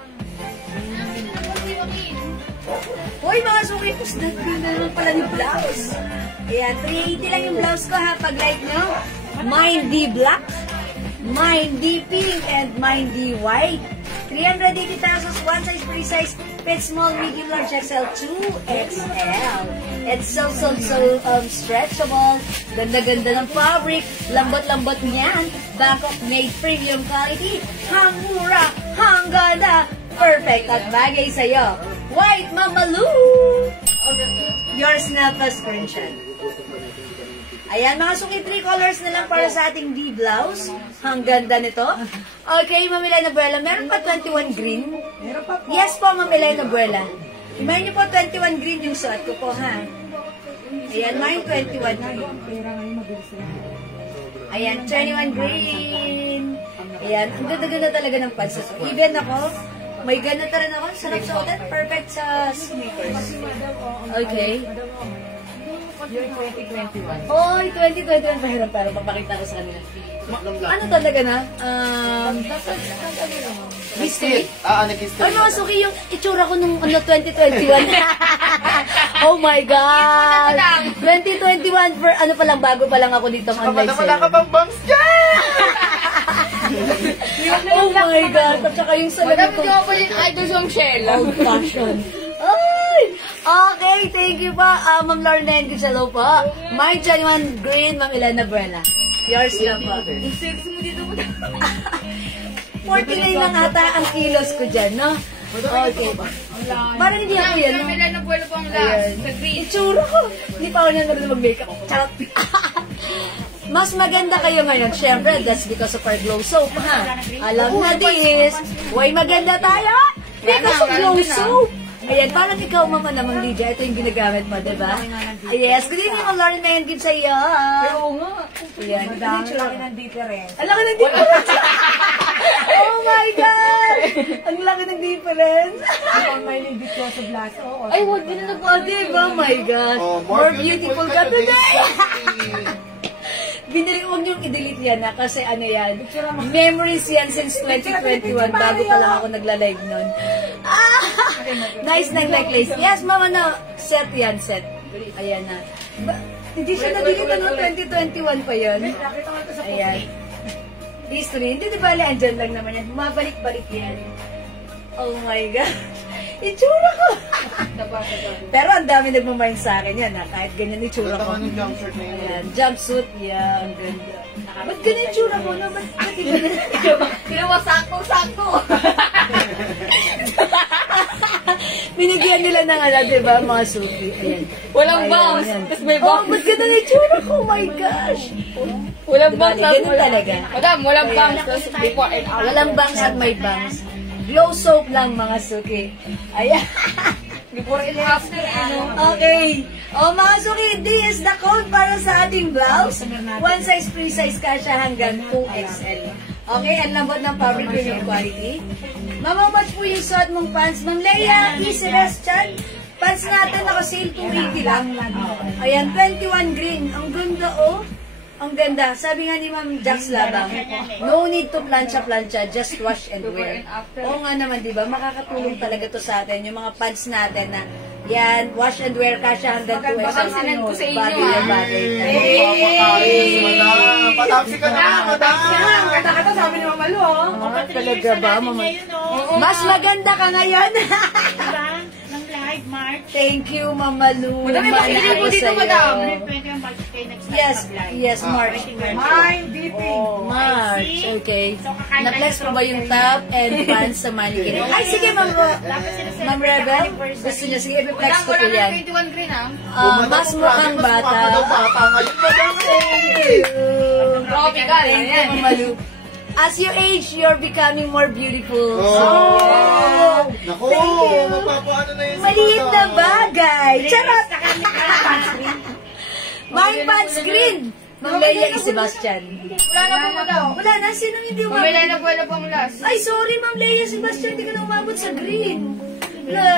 Hoy, mga sukipos, ganda naman pala ni blouse. Ayan, 380 lang yung blouse ko ha, pag like nyo. Mine D black, mine D pink, and mine D white. 380 pesos, one size, free size, fit small, medium, large, XL, 2XL. It's so stretchable. Ganda-ganda ng fabric. Lambot-lambot niyan. Bangkok made premium quality. Hang mura, hang ganda. Perfect at bagay sa'yo. White Mamalu! Yours na pa screenshot. Ayan, mga suki, 3 colors na lang para sa ating D blouse. Ang ganda nito. Okay, Ma'am Elena Buela, meron pa 21 green? Yes po, Ma'am Elena Buela. Imahin niyo po, 21 green yung suot ko po, ha? Ayan, mine 21 green. Ayan, 21 green. Ayan, ang ganda-ganda talaga ng pants. Even ako, may ganito rin ako. Sarap suotin. Perfect sa sneakers. Okay. Yung 2021. Oy, 2021 mahirap para mapakita ko sa kanila. Ano talaga na? Mystery? Nag-history. Ano, Suki, yung itsura ko nung 2021. Oh my God! 2021, for ano pa lang, bago pa lang ako dito ng online Wala ka seller. bang bangs dyan? Oh my God! At saka yung salamin Madam, ko. hindi ako pa yung idol sa Shella. Old fashion. Ay! Okay, thank you po. Ma'am Lauren Hendricks, hello po. My genuine green, Ma'am Elena Buena. Yours na po. 49 lang ata ang kilos ko dyan, no? Okay. Parang hindi ako yan, no? Kamila na buwelo po ang Ayan. last. Sa green. Itsura ko. Hindi pa ako na mag-makeup. Charot. Mas maganda kayo ngayon. Siyempre, that's because of our glow soap, ha? Alam na this. Why maganda tayo? Because of glow soap. Ayan, parang ikaw, Mama namang Lydia, ito yung ginagamit mo, diba? Yes, good evening, Ma'am Lauren Mayan, give sa iyo. Oo nga. Ayan, Madami laki ng difference. ang laki ng difference. Oh my God! Ang laki ng difference. Ang may hindi ko sa blast. Oo. Ay, wag din na Oh, diba? Oh my God. More beautiful ka today. Binili, huwag niyong i-delete yan na kasi ano yan, memories yan since 2021 bago pa lang ako nagla-live nun. Nice ng necklace. Yes, mama na, set yan, set. Ayan na. Hindi siya na-delete ano, 2021 pa yun. Ayan. History. Hindi, di bali, andyan lang naman yan. Mabalik-balik yan. Oh my God. Itsura ko. Pero ang dami nagmamind sa akin yan, ha? Kahit ganyan itsura ko. Anong jump shirt na yun? Ayan, jumpsuit, yan, ang ganda. Ba't ganyan itsura ko, no? Ba't ganyan? Ginawa sakto. Binigyan nila ng ala, diba, mga suki. Ayan. Walang Ayan, bounce. ayan. Tapos may Oh, bounce. ba't ganyan itsura ko? Oh my gosh. Walang Diba, bounce. ganun talaga. Madam, walang bounce. Tapos before and after. Walang bangs at may bangs. Glow soap lang, mga suki. Ayan. Before and after, ano. Okay. O mga suki, this is the code para sa ating blouse. One size, free size ka siya hanggang 2XL. Okay, ang lambot ng fabric, premium quality. Mamamats po yung suot mong pants. Ma'am Leia, easy rest chan. Pants natin naka-sale 280 lang. Ayan, 21 green. Ang ganda, oh. Ang ganda. Sabi nga ni Ma'am Jax Labang, no need to plancha-plancha, just wash and wear. Oo nga naman, di ba? Makakatulong talaga to sa atin. Yung mga pants natin na, yan, wash and wear ka siya hanggang 2 Baka sinend ko sa inyo, bagay na bagay. Ayos, madam. Patapsi ka na, madam. Kata-kata sabi ni Mama Lu, oh. Talaga ba, Mama? Mas maganda ka ngayon. Ng live, March. Thank you, Mama Lu. Madam, may Mahal pakinggan ako po dito, sa'yo. madam. 21 March kayo nag-start Yes, mag-live. yes, March. Mind dipping. March, okay. So, kakain Na-flex tayo mo ba yung top and pants sa mannequin? Ay, sige, Ma'am Rebel. Gusto niya, sige, i-flex Madam, ko po wala yan. na 21 green, ah. Mas mukhang bata. Bata ngayon, madam. Tropical, Thank you, ayan. Mama Lu. As you age, you're becoming more beautiful. Oh. Naku, Thank you. mapapaano na yun. Maliit na bagay. Charot! My pants green. Ma'am Leia y Sebastian. Wala na po, madam. Wala na, sinong hindi Bumili umabot? na buwelo po ang last. Ay, sorry, Ma'am Leia Sebastian, hindi ka na umabot sa green.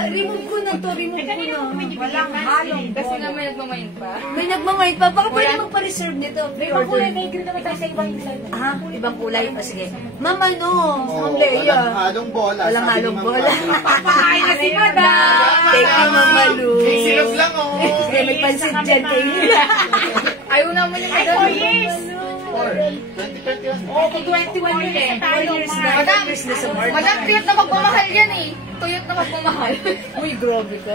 Remove ko na to, remove ko na. Walang halong Kasi nga may nagmamayin pa. May nagmamind pa, baka pwede magpa-reserve nito. May kulay, may green naman tayo sa ibang isa. Ah, ibang kulay. O, sige. Ma'am, ano? Ma'am Oh, Leia. walang halong bola. Walang sabi ni halong Ma'am bola. Mami. Makain na si Madam. Thank you, Ma'am Malu. May syrup lang, oh. Sige, may pansit dyan kayo. Ayaw naman yung madam. 4 years. 2021. Oo, kung 21 yun eh. 4 years na. Madam, 4 years na sa March. madam, tuyot na magpamahal yan eh. Tuyot na magpamahal. Uy, grabe ka.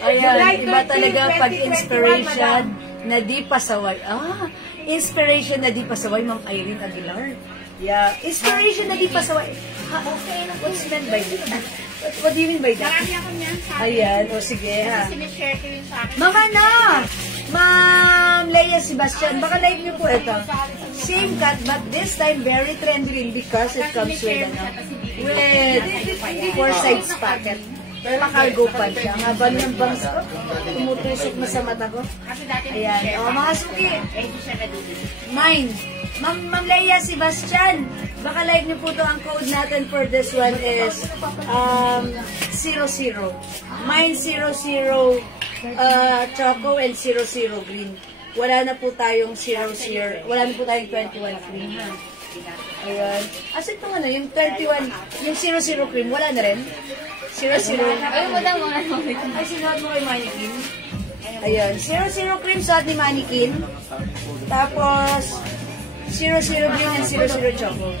Ayan, iba talaga pag inspiration na di pasaway. Ah, inspiration na di pasaway, Ma'am Irene Aguilar. Yeah, inspiration na di pasaway. Ha, okay, what's meant by that? What do you mean by that? Marami ako niyan sa akin. Ayan, o sige ha. Sinishare ko yun sa akin. Mama na! Ma'am Leia Sebastian, baka like niyo po ito. Same cut, but this time very trendy rin because it comes with, ano, with 4 sides pocket. Pa-cargo pants siya. Ang haba ng bangs ko. Tumutusok na sa mata ko. Kasi dati Ayan. O, mga suki. hindi siya nabibili. Mine. Ma'am Leia Sebastian. Baka like niyo po to. Ang code natin for this one is 00. Mine 00 choco and 00 green. Wala na po tayong 00. Wala na po tayong 21 green. Ha? Ayan. Asa itong ano, yung 31, yung 00 cream, wala na rin? 00. Ayun mo daw mga ano. Ay, sinuot mo kay Mannequin. Ayan. 00 cream suot ni Mannequin. Tapos, 00 green and 00 choco.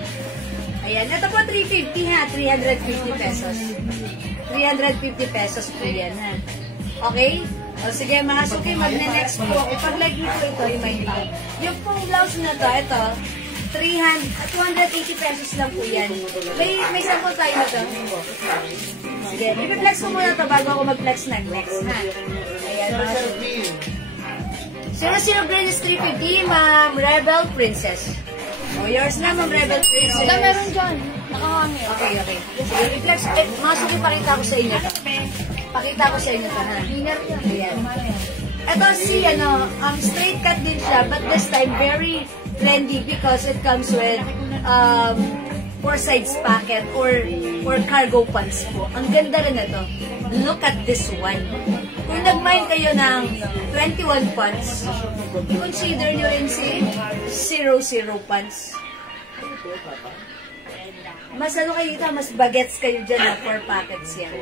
Ayan. Ito po 350 ha. 350 pesos. 350 pesos po yan ha. Okay? O sige mga suki, magne-next po ako. Pag-like nyo po ito, yung may tag. Yung pong blouse na to, ito, 280 pesos lang po yan. May sample tayo na to. Sige, ipiplex ko muna to bago ako mag-flex ng next, ha? Ayan, mga suki. 00 green is 350, Ma'am Rebel Princess. O, yours na, Ma'am Rebel Princess. Wala meron dyan. Nakahangin. Okay. Sige, i-flex. Mga suki, pakita ko sa inyo to. Pakita ko sa inyo to, ha? Ayan. Ito si, straight cut din siya, but this time, very trendy because it comes with 4 sides pocket or cargo pants po. Ang ganda rin ito. Look at this one. Kung nag-mind kayo ng 21 pants, consider nyo rin si 00 pants. Mas ano kayo dito, mas bagets kayo dyan na 4 packets yan.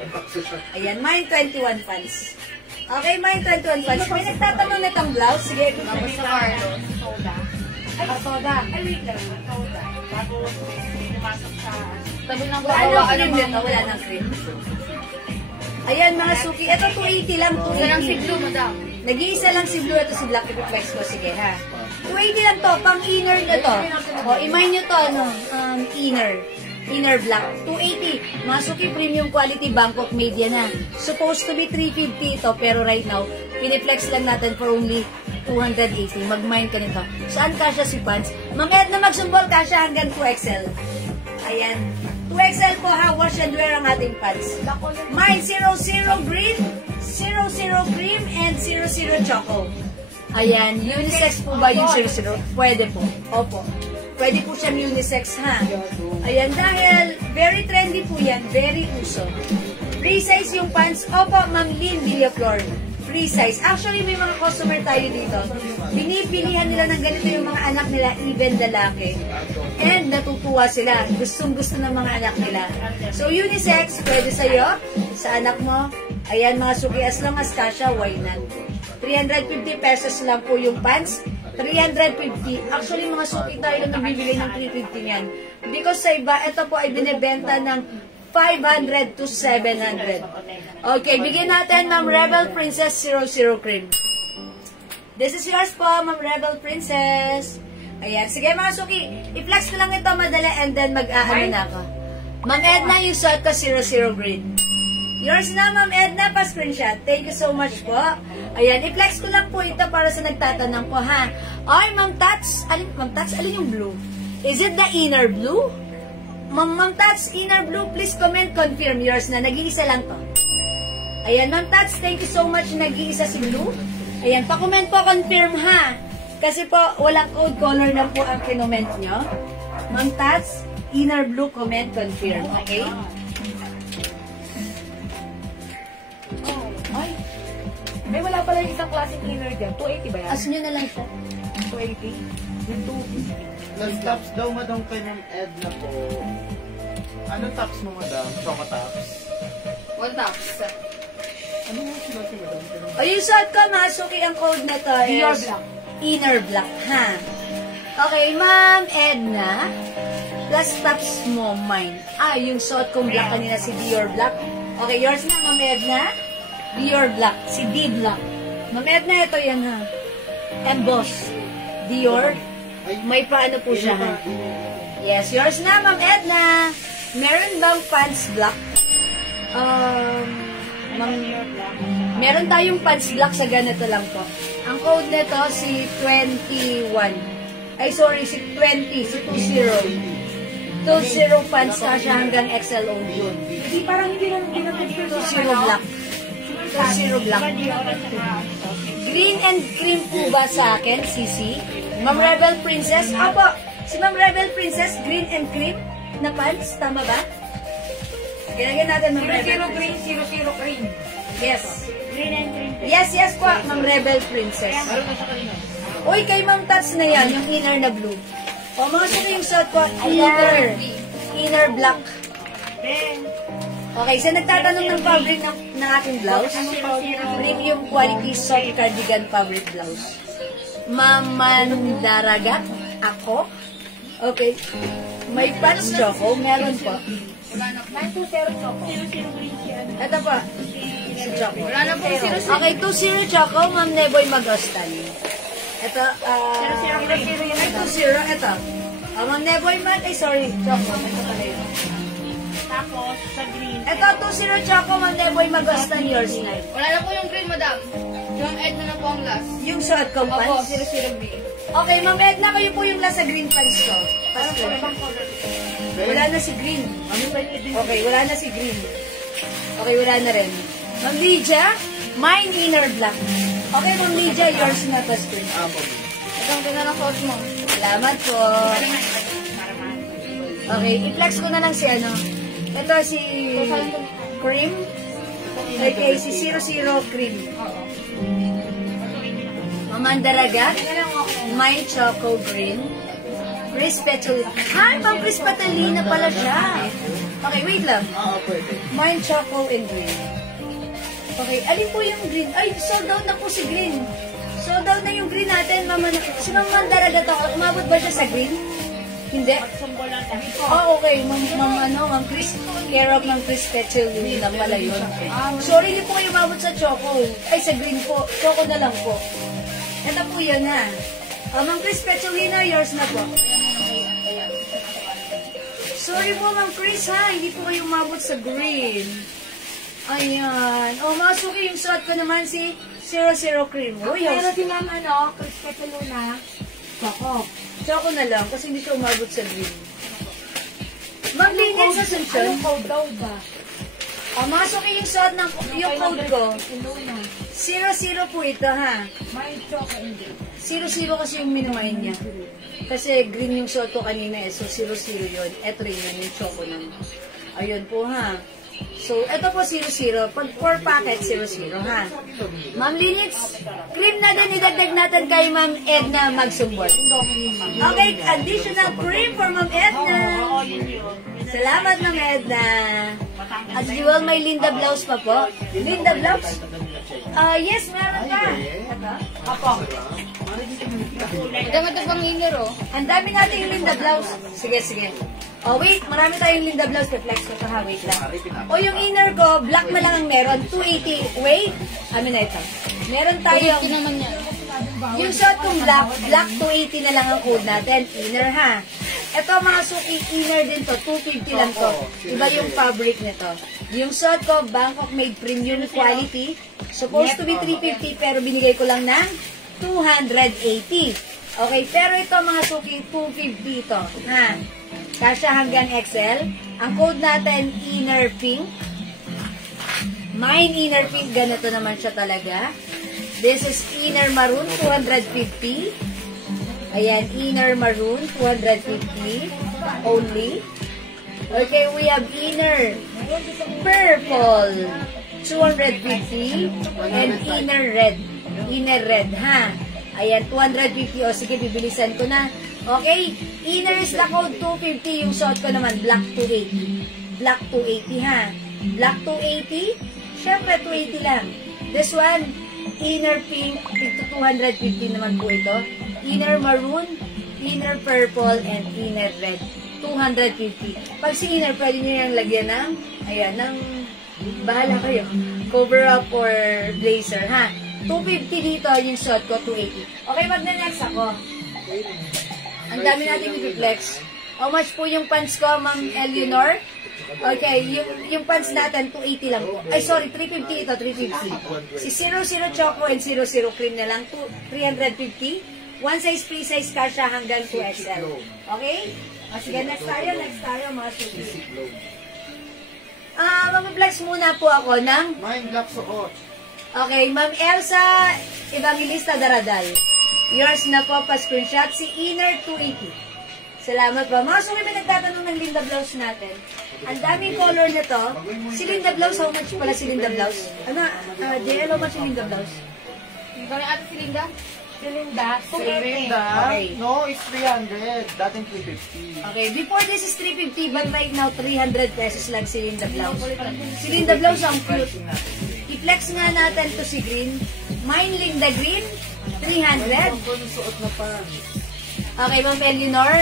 Ayan, mine 21 pants. Okay, mine 21 pants. May nagtatanong na itong blouse. Sige, Tapos sa Carlos. Soda. Ay, soda. Ay, wait lang. Soda. Bago pumasok sa... Sabi ng Wala nang cream dito, wala nang cream. Ayan, mga suki. Ito, 280 lang, Isa lang si 280. Blue, madam. Nag-iisa lang si Blue. Ito si Black. Ipiplex ko. Sige, ha. 280 lang to. Pang inner na to. O, imay nyo to, inner. Inner black. 280. Mga suki, premium quality Bangkok made yan, ha. Supposed to be 350 ito, pero right now, piniplex lang natin for only 280. Mag-mind ka nito. Saan kasha si pants? Mga na magsumbol kasha hanggang 2XL. Ayan. 2XL po ha, wash and wear ang ating pants. Mine 00 green, 00 cream, and 00 choco. Ayan, unisex po ba yung 00? Pwede po. Opo. Pwede po siyang unisex ha. Ayan, dahil very trendy po yan, very uso. Free size yung pants. Opo, Ma'am Lynn Villaflor. Free size. Actually, may mga customer tayo dito. Binipilihan nila ng ganito yung mga anak nila, even lalaki. And natutuwa sila. Gustong-gusto ng mga anak nila. So, unisex, pwede sa'yo, sa anak mo. Ayan, mga suki, as long as kasha, why not? 350 pesos lang po yung pants. 350. Actually, mga suki tayo lang nabibili ng 350 yan. Because sa iba, ito po ay binibenta ng 500 to 700. Okay, bigyan natin Ma'am Rebel Princess 00 cream. This is yours po, Ma'am Rebel Princess. Ayan, sige mga suki, i-flex ko lang ito madali and then mag-aano na ako. Ma'am Edna, yung suot ko 00 green. Yours na, Ma'am Edna, pa-screenshot. Thank you so much po. Ayan, i-flex ko lang po ito para sa nagtatanong po, ha? Ay, Ma'am Tats, alin yung blue? Is it the inner blue? Ma'am Tats, inner blue, please comment, confirm yours na. Nag-iisa lang to. Ayan, Ma'am Tats, thank you so much. Nag-iisa si blue. Ayan, pa-comment po, confirm ha. Kasi po, walang code color na po ang kinoment nyo. Ma'am Tats, inner blue, comment, confirm. Okay? Ay, may wala pala yung isang classic inner dyan. 280 ba yan? As nyo na lang siya. 280? Yung 250. Nag-tops daw, madam, kay Ma'am Edna po. Ano tops mo, madam? Choco tops? One tops. Ano mo sila si madam? O yung suot ko, Masuki, ang code na to Dior is black. inner black, ha? Okay, Ma'am Edna, plus tops mo, mine. Ah, yung suot kong black kanina, si Dior black. Okay, yours na, Ma'am Edna. Dior black, si D black. Ma'am Edna, ito yan, ha? Emboss. Dior. May paano po siya, ha? Yes, yours na, Ma'am Edna. Meron bang pants black? Meron tayong pants black sa ganito lang po. Ang code nito si 21. Ay, sorry, si 20, si 20. 2-0 pants kasha hanggang XL only. Hindi, parang hindi lang pinag-picture 2-0 black. 2-0 black. Green and cream po ba sa akin, Sisi? Ma'am Rebel Princess? Apo, si Ma'am Rebel Princess, green and cream na pants, tama ba? Ginagyan natin, Ma'am Rebel. 0 green, 0 green. Yes. Green and green. Yes po, Ma'am Rebel Princess. Uy, kay Ma'am Tats na yan, yung inner na blue. O, mga sino yung suot ko? Inner black. Okay, so nagtatanong ng fabric ng aking blouse. Premium quality soft cardigan fabric blouse. Mamandaraga ako. Okay. May pants choco, meron po. 920 choco. Ito po. Si choco. Wala na po 0 Okay, 2-0 choco, Ma'am Neboy Magostan. Ito, 2-0, ito. Ma'am Neboy sorry, choco. Ito pala yun. Tapos, sa green. Ito, 2-0 choco, Ma'am Neboy Magostan, yours na. Wala na po yung green, madam. Yung Edna na po ang last. Yung suot ko Opo, pants. 0 green. Okay, Ma'am Edna, kayo po yung last sa green pants ko. Wala na si green. Okay, wala na si green. Okay, wala na rin. Ma'am Lydia, mine inner black. Okay, Ma'am Lydia, yours na to screen. Itong na suot mo. Salamat po. Okay, i-flex ko na lang si ano. Ito si cream. Okay, si 00 cream. Mamandaragat. My choco green. Chris Petalina. Hi, Ma'am Chris Petalina pala siya. Okay, wait lang. Mine choco and green. Okay, alin po yung green? Ay, sold out na po si green. Sold out na yung green natin, Mama. Si Mamandaragat ako. Umabot ba siya sa green? Hindi. Oh, okay. Ma'am Chris. Care of Ma'am Chris Petalina pala yun. Sorry, hindi po kayo umabot sa choco. Ay, sa green po. Choco na lang po. Ito po yun, ha. Ma'am Chris Petalina, yours na po. Sorry po, Ma'am Chris, ha. Hindi po kayo umabot sa green. Ayan. O, mga suki, yung suot ko naman si 00 cream. Uy, Pero si Ma'am, Chris Petaluna, choco. Choco na lang kasi hindi siya umabot sa green. Ma'am Lynette sa Sunshine. Anong code daw ba? Mga suki, yung suot ng yung code ko. Petaluna. 00 po ito, ha. May choco hindi. 00 kasi yung minumain niya. Kasi green yung suot ko kanina eh. So, 00 yun. Eto rin yun, yung choco naman. Ayun po, ha. So, ito po 00. Pag 4 packet, 00, ha. Ma'am Linitz, cream na din idagdag natin kay Ma'am Edna magsumbol. Okay, additional cream for Ma'am Edna. Salamat, Ma'am Edna. As usual, may Linda blouse pa po. Linda blouse? Yes, meron pa. Apo. Dama ito pang inner, oh. Ang dami natin yung Linda blouse. Sige, sige. Oh, wait. Marami tayong Linda blouse. Reflex ko pa ha. Wait lang. O, yung inner ko, black na lang ang meron. 280. Wait. Ano na ito? Meron tayong... Ito naman yan. Yung shot kong black, 280 na lang ang code natin. Inner, ha? Ito, mga suki, inner din to. 250 lang to. Iba yung fabric nito. Yung shot ko, Bangkok made premium quality. Supposed to be 350, pero binigay ko lang ng 280. Okay, pero ito, mga suki, 250 ito. Ha? Kasya hanggang XL. Ang code natin, inner pink. Mine inner pink, ganito naman siya talaga. This is inner maroon, 250. Ayan, inner maroon, 250 only. Okay, we have inner purple, 250. And inner red. Inner red, ha? Ayan, 250. O, sige, bibilisan ko na. Okay, inner is the code 250. Yung short ko naman, black 280. Black 280, ha? Black 280. Siyempre, 280 lang. This one, inner pink, 250 naman po ito. Inner maroon, inner purple, and inner red. 250. Pag si inner, pwede nyo yung lagyan ng, ayan, ng, bahala kayo, cover up or blazer, ha? 250 dito, yung short ko, 280. Okay, mag-next ako. Ang dami natin i-flex. How much po yung pants ko, Ma'am Eleanor? Okay, yung pants natin, 280 lang po. Ay, sorry, 350 ito, 350. Si 00 Choco and 00 Cream na lang, 350. One size, free size ka siya hanggang 2XL. Okay? Sige, next tayo, mga suki. Mag-flex muna po ako ng... Mind lock suot. Okay, Ma'am Elsa Evangelista Daradal. Yours na po, pa-screenshot, si Inner 280. Salamat po. Mga suki, may nagtatanong ng Linda Blouse natin. Ang daming color na to. Si Linda Blouse, how much pala si Linda Blouse? Ano, JL, how much si Linda Blouse? Ikaw na ate si Linda? Si Linda, Linda? Okay. No, it's 300. Dating 350. Okay, before this is 350, but right now, 300 pesos lang si Linda Blouse. Si Linda Blouse, ang cute. I-flex nga natin to si Green. Mine Linda Green, 300. Suot na pa. Okay, Ma'am Eleanor,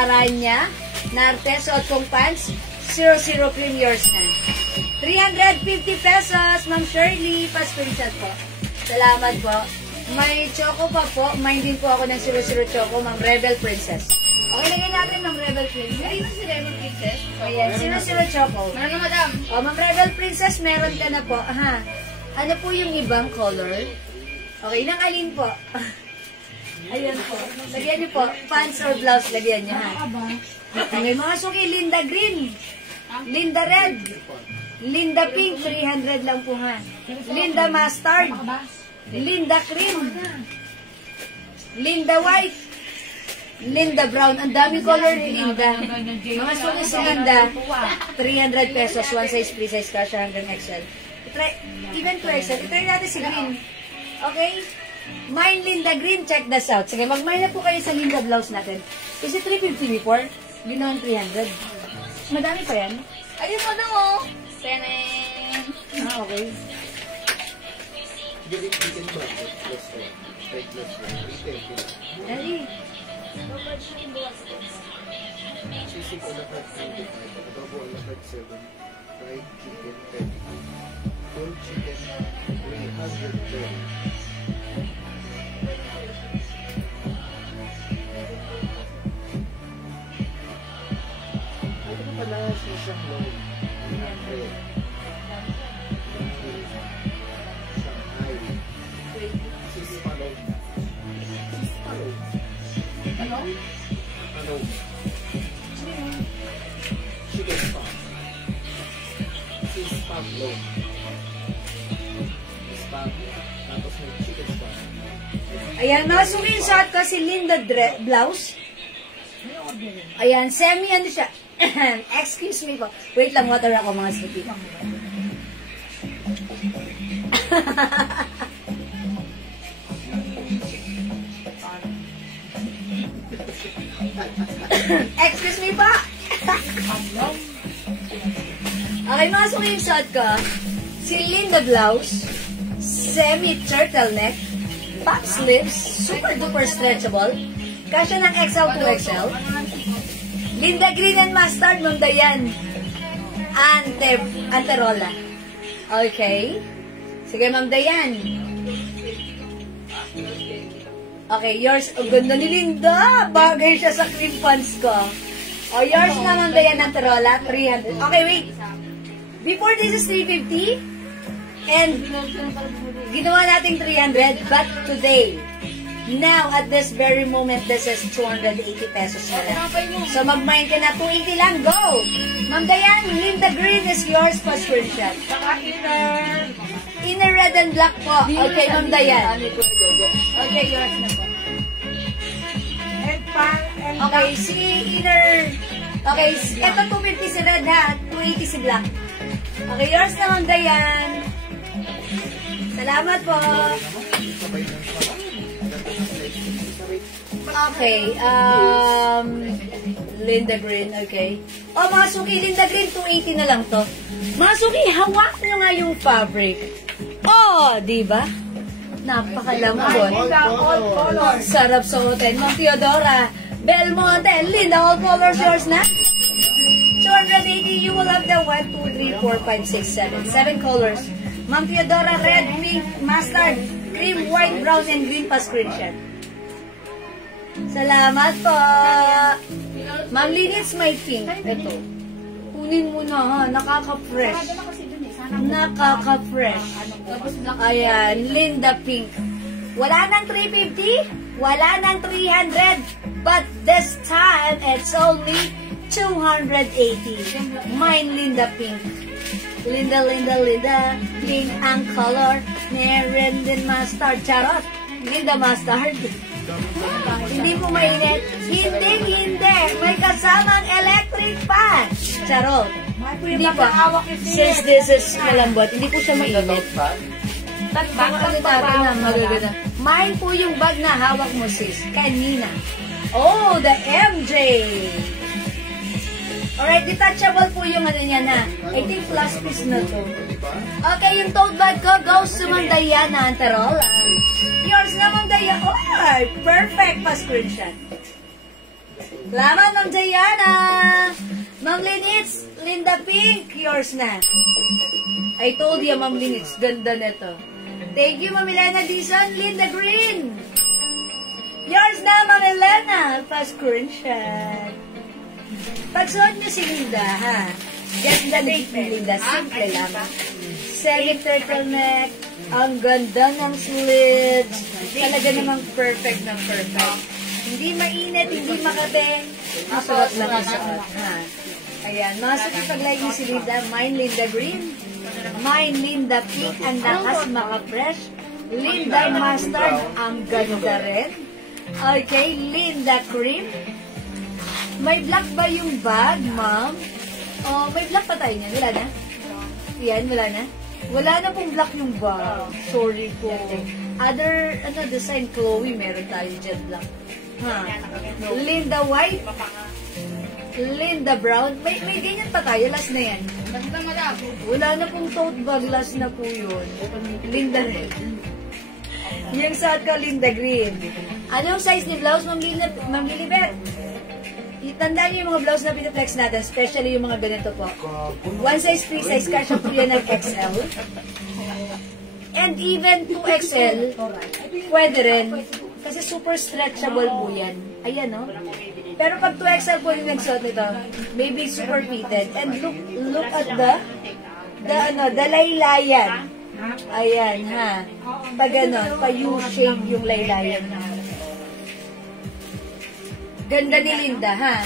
Aranya, Narte, suot kong pants, 00 cream, yours na. 350 pesos, Ma'am Shirley, pa-screenshot po. Salamat po. May choco pa po. Mine din po ako ng 00 choco, Ma'am Rebel Princess. Okay, lagyan natin Ma'am Rebel Princess. Ay, ito si Rebel Princess. Ayan, 00 choco. Meron na, madam. O, Ma'am Rebel Princess, meron ka na po. Aha. Ano po yung ibang color? Okay, nang alin po? Ayan po. Lagyan niyo po. Pants or blouse, lagyan niyo, ha? Okay, mga suki, Linda Green. Linda Red. Linda Pink, 300 lang po, ha? Linda Mustard. Linda Cream. Linda White. Linda Brown. Ang daming color ni Linda. Mga suki si Linda, 300 pesos. One size, free size ka siya hanggang XL. Even to XL. Itry natin si Green. Okay? Mine Linda Green, check this out. Sige, mag-mine na po kayo sa Linda Blouse natin. Kasi 350 before, ginawan 300. Madami pa yan? Ayun mo na, oh. Tenen. Okay. Galing chicken bucket plus 1. Right plus 1. Dali. Sisig a la carte 25. Adobo a la carte 7. Fried chicken 30. Cold chicken 330. Ano pala sisang low? 300. Chicken spam. Spam low. Spam. Tapos may chicken spam. Ayan, mga screenshot ko si Linda Blouse. Ayan, semi ano siya. Excuse me po. Wait lang, water ako mga suki. Excuse me pa. Okay, mga screenshot ko. Si Linda Blouse, semi-turtleneck, pop sleeves, super duper stretchable, kasya ng XL to XL. Linda Green and Mustard, Ma'am Dayan. Anterola. Okay. Sige, Ma'am Dayan. Okay, yours. Ang ganda ni Linda. Bagay siya sa cream pants ko. O, yours na, Ma'am Dayan Anterola. 300. Okay, wait. Before this is 350. And ginawa natin 300. But today, now, at this very moment, this is 280 pesos na lang. So, mag-mine ka na. 280 lang. Go! Ma'am Dayan, Linda Green is yours pa screenshot. Inner red and black po. Okay, Ma'am Dayan. Okay, yours na po. Okay, si inner... Okay, ito 250 si red ha. 280 si black. Okay, yours na, Ma'am Dayan. Salamat po. Okay, Linda Green, okay. O, mga suki, Linda Green, 280 na lang to. Mga suki, hawak nyo nga yung fabric. Oh, di ba? Napakalambot. All Sarap suotin. Ma'am Theodora, Belmonte, Linda, all colors yours na? 280, you will have the 1, 2, 3, 4, 5, 6, 7. 7 colors. Ma'am Theodora, red, pink, mustard, cream, white, brown, and green pa screenshot. Salamat po. Ma'am Linitz, may pink. Ito. Kunin mo na ha. Nakaka-fresh. Nakaka-fresh. Ayan. Linda pink. Wala nang 350? Wala nang 300, but this time, it's only 280. Mine, Linda Pink. Linda, pink ang color. Meron din mustard. Charot. Linda mustard. Hindi po mainit. Hindi. May kasamang electric fan. Charot. Hindi po. Since this is malambot, hindi po siya mainit. Magaganda. Mine po yung bag na hawak mo, sis. Kanina. Oh, the MJ. Alright, detachable po yung ano niya na. I think plus piece na to. Okay, yung tote bag ko goes to Ma'am Diana Antarola. Yours na, Ma'am Diana. Oh, perfect pa screenshot. Salamat, Ma'am Diana. Ma'am Linitz, Linda Pink, yours na. I told you, Ma'am Linitz, ganda nito. Thank you, Ma'am Elena Dizon, Linda Green. Yours na, Ma'am Elena. Pa screenshot. Pagsuot niyo si Linda, ha? Ganda ni Linda, simple lang. Semi turtleneck, ang ganda ng sleeves. Talaga namang perfect ng perfect. Hindi mainit, hindi makabeng. Masuot lang isuot, ha? Ayan, masok yung pag-like si Linda. Mine, Linda Green. Mine, Linda Pink. Ang lakas maka-fresh. Linda Mustard. Ang ganda rin. Okay, Linda Cream. May black ba yung bag, ma'am? Oh, may black pa tayo niyan. Wala na? Yan, wala na? Wala na pong black yung bag. Sorry po. Other, design, Chloe, meron tayo dyan black. Ha? Linda White. Linda Brown. May ganyan pa tayo. Last na yan. Wala na pong tote bag. Last na po yun. Linda Red. Yung suot ko, Linda Green. Anong size ni blouse, Ma'am Lilibet? Tandaan niyo yung mga blouse na pinaplex natin, especially yung mga ganito po. One size, free size, kasya po yan ng XL. And even 2XL, pwede rin. Kasi super stretchable po yan. Ayan, no? Pero pag 2XL po yung nagsuot nito, maybe super fitted. And look at the laylayan. Ayan, ha? Pag ano, pa U-shape yung laylayan na. Ganda ni Linda, ha?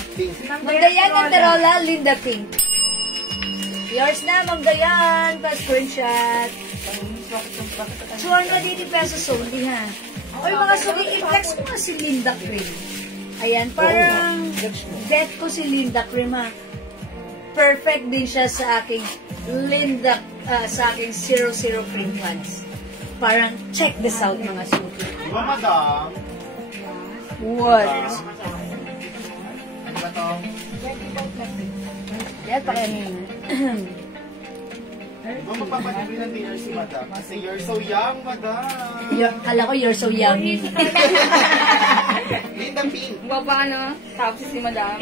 Ma'am Dayan Antarola, Linda Pink. Yours na, Ma'am Dayan. Pa-screenshot. 280 pesos only, ha? O yung mga sugi, i-flex mo nga si Linda Cream. Ayan, parang get ko si Linda Cream, ha? Perfect din siya sa aking Linda, sa aking 00 cream pants. Parang check this out, mga sugi. Diba, madam? What? Ano ba to? Yan, pakianin. Diba magpapalibre ng dinner si madam? Kasi you're so young, madam. Kala ko you're so yummy. Linda Pink. Baba ano? Tapos si Madam.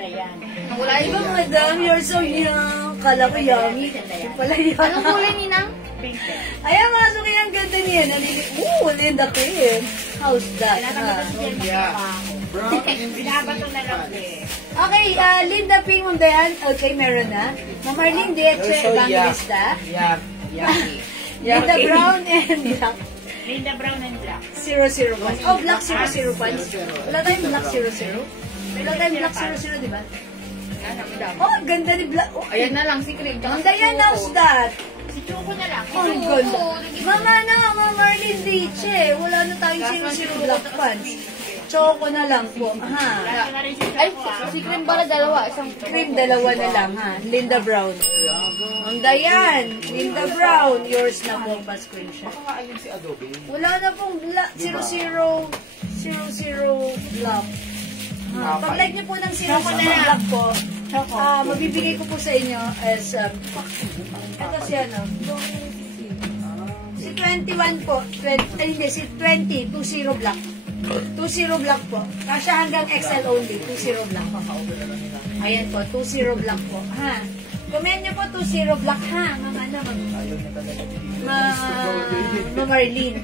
Ayan. Wala Di ba, madam, you're so young. Kala ko yummy. Yung pala yummy. Anong kulay ni Nang? Ayan, mga suki, ang ganda niya. Linda Cream. How's that? Yeah. Brown and Binabato na lang eh. Okay, Linda Pink, Ma'am Dayan. Okay, meron na. Ma'am Marlene Dieche, Evangelista. Yummy. Linda Brown and Black. Linda Brown and Black. 00 pants. Oh, Black 00 pants. Wala tayong Black 00. Wala tayong Black 00, di ba? Oh, ganda ni Black. Oh, Ayan na lang, si Craig. Ma'am Dayan, how's that? Si Choco na lang. Oh, ang ganda. Ma'am Marlene Dieche. Wala na tayong 00 Black pants. Choco na lang po. Ha? Wala na rin si Ay, Choco ah. si Craig pala dalawa. Isang Cream, dalawa na lang, ha? Linda Brown. Ang Dayan, Linda Brown. Yours na po pa screenshot. Baka ayun si Adobe. Wala na pong 00 black. Pag-like niyo po ng 00 black po, mabibigay ko po sa inyo as, ito siya, no? Si 21 po, si 20 black. 20 black po. Kasya hanggang XL only, 20 black. Ayan po, 20 black po. Ha? Comment niyo po 20 black, ha? Ma Marlene.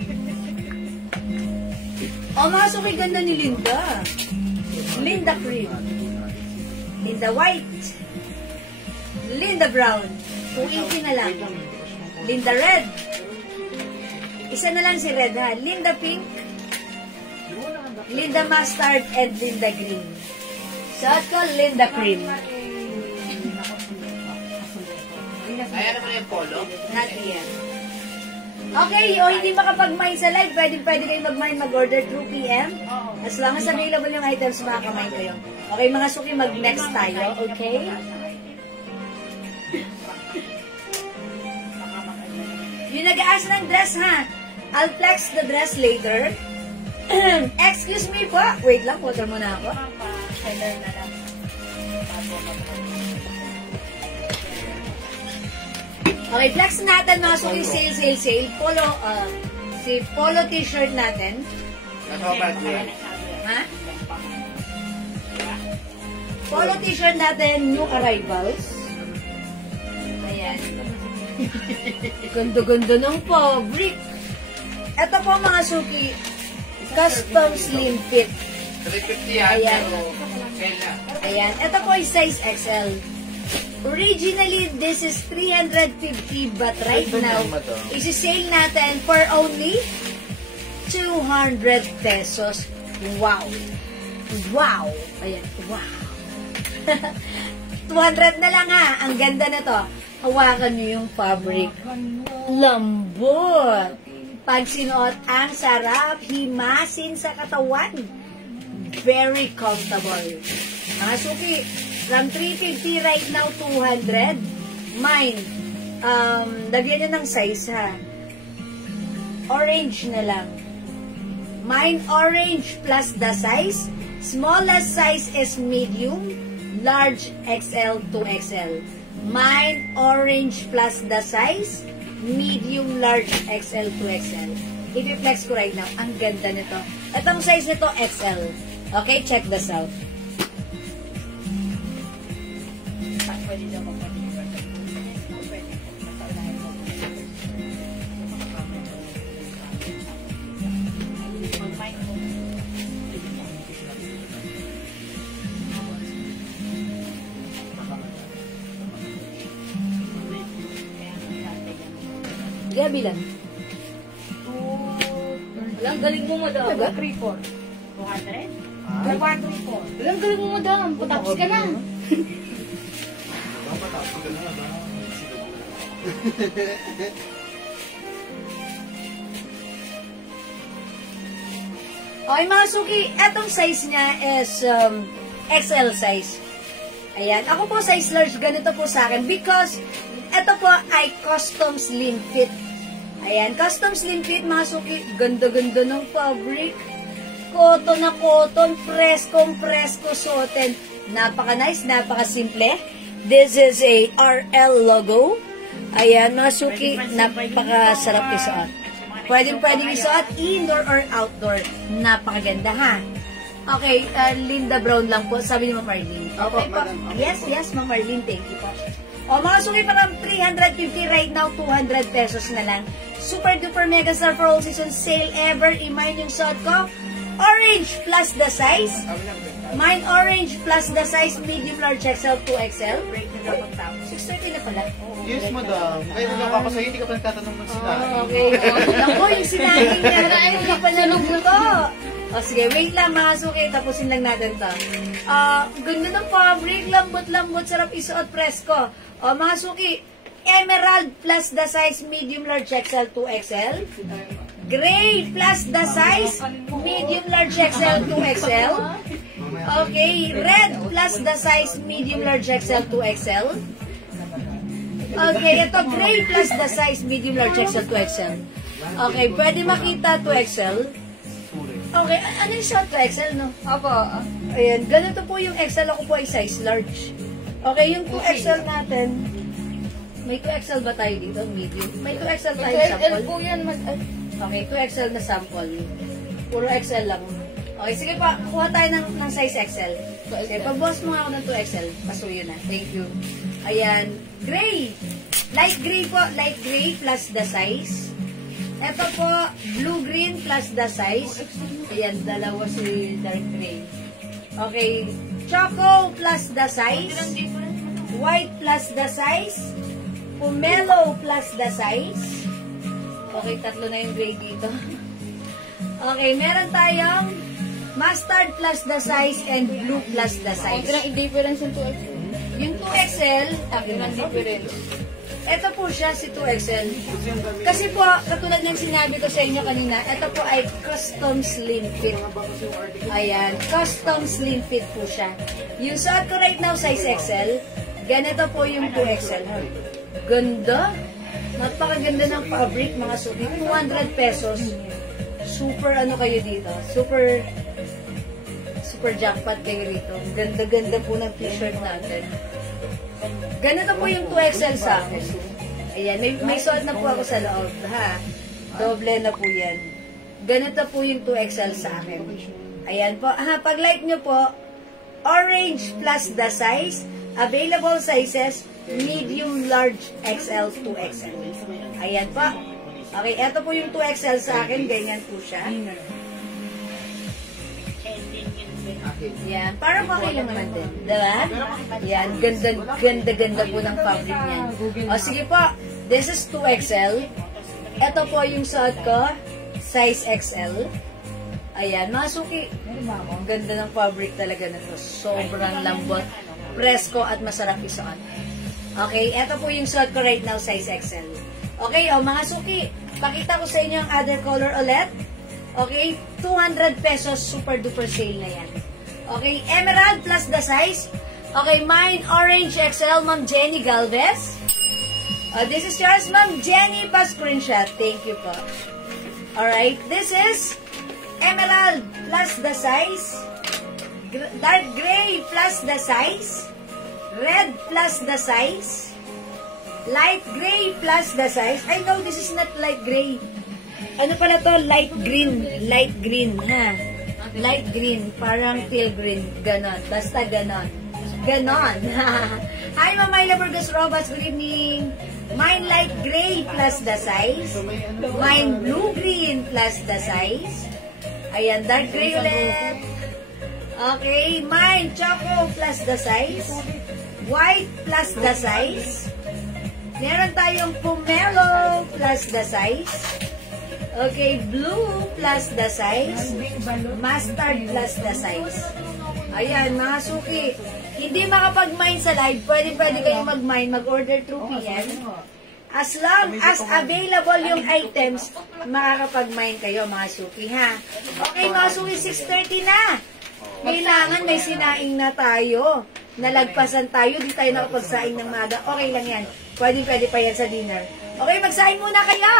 Oh, mga suki, ganda ni Linda. Linda Cream. Linda White. Linda Brown. 280 na lang. Linda Red. Isa na lang si red ha. Linda Pink, Linda Mustard, and Linda Green. Suot ko, Linda Cream. Ayan naman yung polo. Not yan. Okay, o hindi makapag-mine sa live, pwede kayo mag-mine, mag-order through PM. As long as available yung items, makakamine kayo. Okay, mga suki, mag-next tayo, okay? Yung nag-aas ng dress, ha? I'll flex the dress later. Excuse me po. Wait lang, water muna ako. Okay, flex natin mga suki, sale. Si polo t-shirt natin. Ha? Polo t-shirt natin, new arrivals. Ayan. Gundo-gundo ng fabric. Ito po mga suki, custom slim fit. 350 yan. Ayan. Kaya. Ayan. Ito po is size XL. Originally, this is 350, but right now, isi-sale natin for only 200 pesos. Wow! Wow! Ayan, wow! 200 na lang ha. Ang ganda na to. Hawakan nyo yung fabric. Lambot! Pag sinuot, ang sarap. Himasin sa katawan. Very comfortable. Mga suki, from 350 right now, 200. Mine, lagyan nyo ng size ha. Orange na lang. Mine orange plus the size. Smallest size is medium, large XL to XL. Mine orange plus the size, medium, large XL to XL. I-flex ko right now. Ang ganda nito. Itong size nito, XL. Okay, check this out. Gabi lang. Walang galing mo, madam. 3-4. 200? 1-3-4. Walang galing mo, madam. Patapos ka na. Okay mga suki, etong size niya is XL size. Ayan, ako po size large, ganito po sa akin because ito po ay custom slim fit. Ayan, custom slim fit mga suki, ganda-ganda ng fabric. Cotton na cotton, presko suotin. Napaka-nice, napaka-simple. This is a RL logo. Ayan mga suki, napaka-sarap isuot. Pwedeng isuot, indoor or outdoor. Napakaganda ha. Okay, Linda Brown lang po, sabi ni Ma'am Marlene. Okay po. Yes, Ma'am Marlene, thank you po. O mga suki, parang 350 right now, 200 pesos na lang. Super duper mega star for all season sale ever. I-mine yung suot ko. Orange plus the size. Mine orange plus the size, medium, large XL, 2XL. 630 na pala. Yes, madam. Kaya nung nakakasaya, hindi ka pa nagtatanong ng sila. Okay. Ako, yung sinaging niya na ay hindi pa naluto. O sige, wait lang mga suki. Tapusin lang natin to. Ganda ng fabric. Lambot-lambot. Sarap isuot presko. O mga suki. Emerald plus the size, medium, large XL, 2XL. Gray plus the size, medium, large XL, 2XL. Okay. Red plus the size, medium, large XL, 2XL. Okay, ito gray plus the size, medium, large XL, 2XL. Okay, pwede makita 2XL. Okay, ano yung short 2XL, no? Opo. Ayan, ganito po yung XL, ako po ay size large. Okay, yung 2XL natin, may 2XL ba tayo dito? Medium. May 2XL tayo sample. po yan. Okay, 2XL na sample. Puro XL lang. Okay, sige pa, kuha tayo ng size XL. Okay, pag-boss mo nga ako ng 2XL, pasuyo na. Thank you. Ayan, gray. Light gray po, light gray plus the size. Ito po, blue-green plus the size. Ayan, dalawa si dark gray. Okay, choco plus the size. White plus the size. Pomelo plus the size. Okay, tatlo na yung gray dito. Okay, meron tayong mustard plus the size and blue plus the size. Ang difference yung 2XL. Yung 2XL, Ang difference. ito po siya si 2XL. Kasi po, katulad ng sinabi ko sa inyo kanina, ito po ay custom slim fit. Ayan, custom slim fit po siya. Yung suot ko right now, size XL, ganito po yung 2XL. Ganda. Napakaganda ng fabric, mga suki. 200 pesos. Super ano kayo dito. Super jackpot kayo rito. Ganda-ganda po ng t-shirt natin. Ganito po yung 2XL sa akin. Ayan, may suot na po ako sa loob, ha? Doble na po yan. Ganito po yung 2XL sa akin. Ayan po. Ha, pag like nyo po, orange plus the size, available sizes, medium, large, XL, 2XL. Ayan po. Okay, eto po yung 2XL sa akin. Ganyan po siya. Yan, parang okay lang naman din. Diba? Yan, ganda po ng fabric niyan. O, sige po. This is 2XL. Ito po yung suot ko. Size XL. Ayan, mga suki. Ang ganda ng fabric talaga na to. Sobrang lambot, presko at masarap isuot. Okay, ito po yung suot ko right now, size XL. Okay, o mga suki. Pakita ko sa inyo ang other color ulit. Okay, 200 pesos, super duper sale na yan. Okay, emerald plus the size. Okay, mine, orange XL, Ma'am Jenny Galvez. This is yours, Ma'am Jenny, pa-screenshot. Thank you po. Alright, this is emerald plus the size. Dark gray plus the size. Red plus the size. Light gray plus the size. I know this is not light gray. Ano pala to? Light green. Light green, ha? Light green. Parang teal green. Ganon. Basta ganon. Ganon. Hi, Mamayla Burgos Robas. Good evening. Mine light gray plus the size. Mine blue-green plus the size. Ayan, dark gray ulit. Okay, mine choco plus the size. White plus the size. Meron tayong pomelo plus the size. Okay, blue plus the size. Mustard plus the size. Ayan, mga suki. Hindi makapag-mine sa live. Pwede kayong mag-mine. Mag-order through PM. As long as available yung items, makakapag-mine kayo, mga suki, ha? Okay, mga suki, 6:30 na. Kailangan may sinaing na tayo. Nalagpasan tayo. Di tayo nakapagsaing ng maga. Okay lang yan. Pwede pa yan sa dinner. Okay, magsaing muna kayo.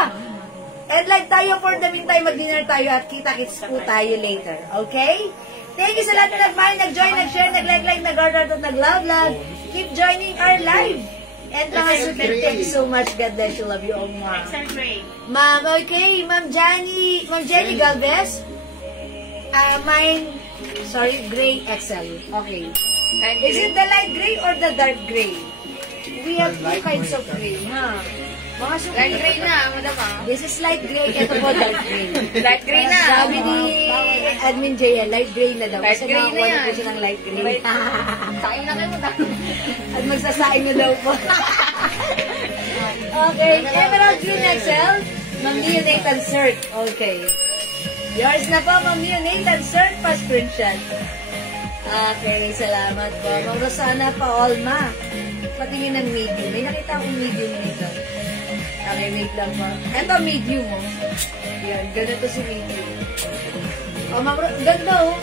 And like tayo for the meantime, mag-dinner tayo at kita-kits po tayo later. Okay? Thank you sa lahat na nag-mind, nag-join, nag-share, nag-like, nag-order, nag-love. Keep joining our live. And mga suki, thank you so much. God bless you. Love you all, Ma'am. Ma'am, okay. Ma'am Jenny Galvez. Mine, sorry, gray XL. Okay. Is it the light gray or the dark gray? We have two kinds of gray, ha? Mga suki. Light gray na, madama. This is light gray. Ito po dark gray. Light gray na. Sabi ni Admin JL, light gray na daw. Light Kasi gray na makakuha yan. po siya ng light gray. Saing na kayo, madama. At magsasaing na daw po. Okay, Emerald Green XL, Ma'am Leo Nathan Cert. Okay. Yours na po, Ma'am Leo Nathan Cert, pa-screenshot. Okay, salamat po. Ma'am Rosana Paolma. Patingin ng medium. May nakita akong medium nito. Okay, wait lang po. Ito, medium mo. Yan, ganito si medium. Oh, Ma'am ganda oh.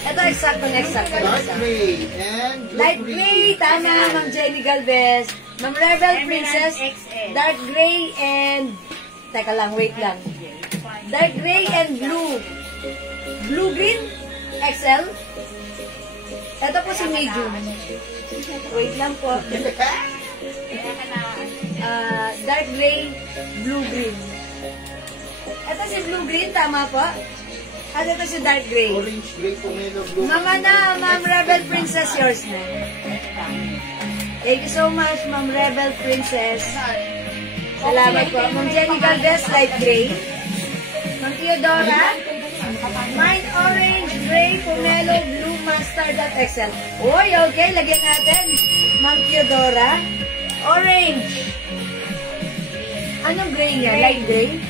Ito, exact. Dark gray and Light gray, tama, Ma'am Jenny Galvez. Ma'am Rebel Princess, dark gray and... Teka lang, wait lang. Dark gray and blue. Blue-green, XL. Ito po si medium. Wait lang po. Dark gray, blue-green. Ito si blue-green, tama po? At ito si dark gray. orange gray pomelo blue. Mama na, Ma'am Rebel Princess, yours na. Thank you so much, Ma'am Rebel Princess. Salamat po. Ma'am Jenny Galvez, light gray. Ma'am Theodora, mine orange, gray, pomelo, blue, mustard at XL. Uy, okay, lagyan natin. Ma'am Theodora, orange. Anong gray niya? Light gray?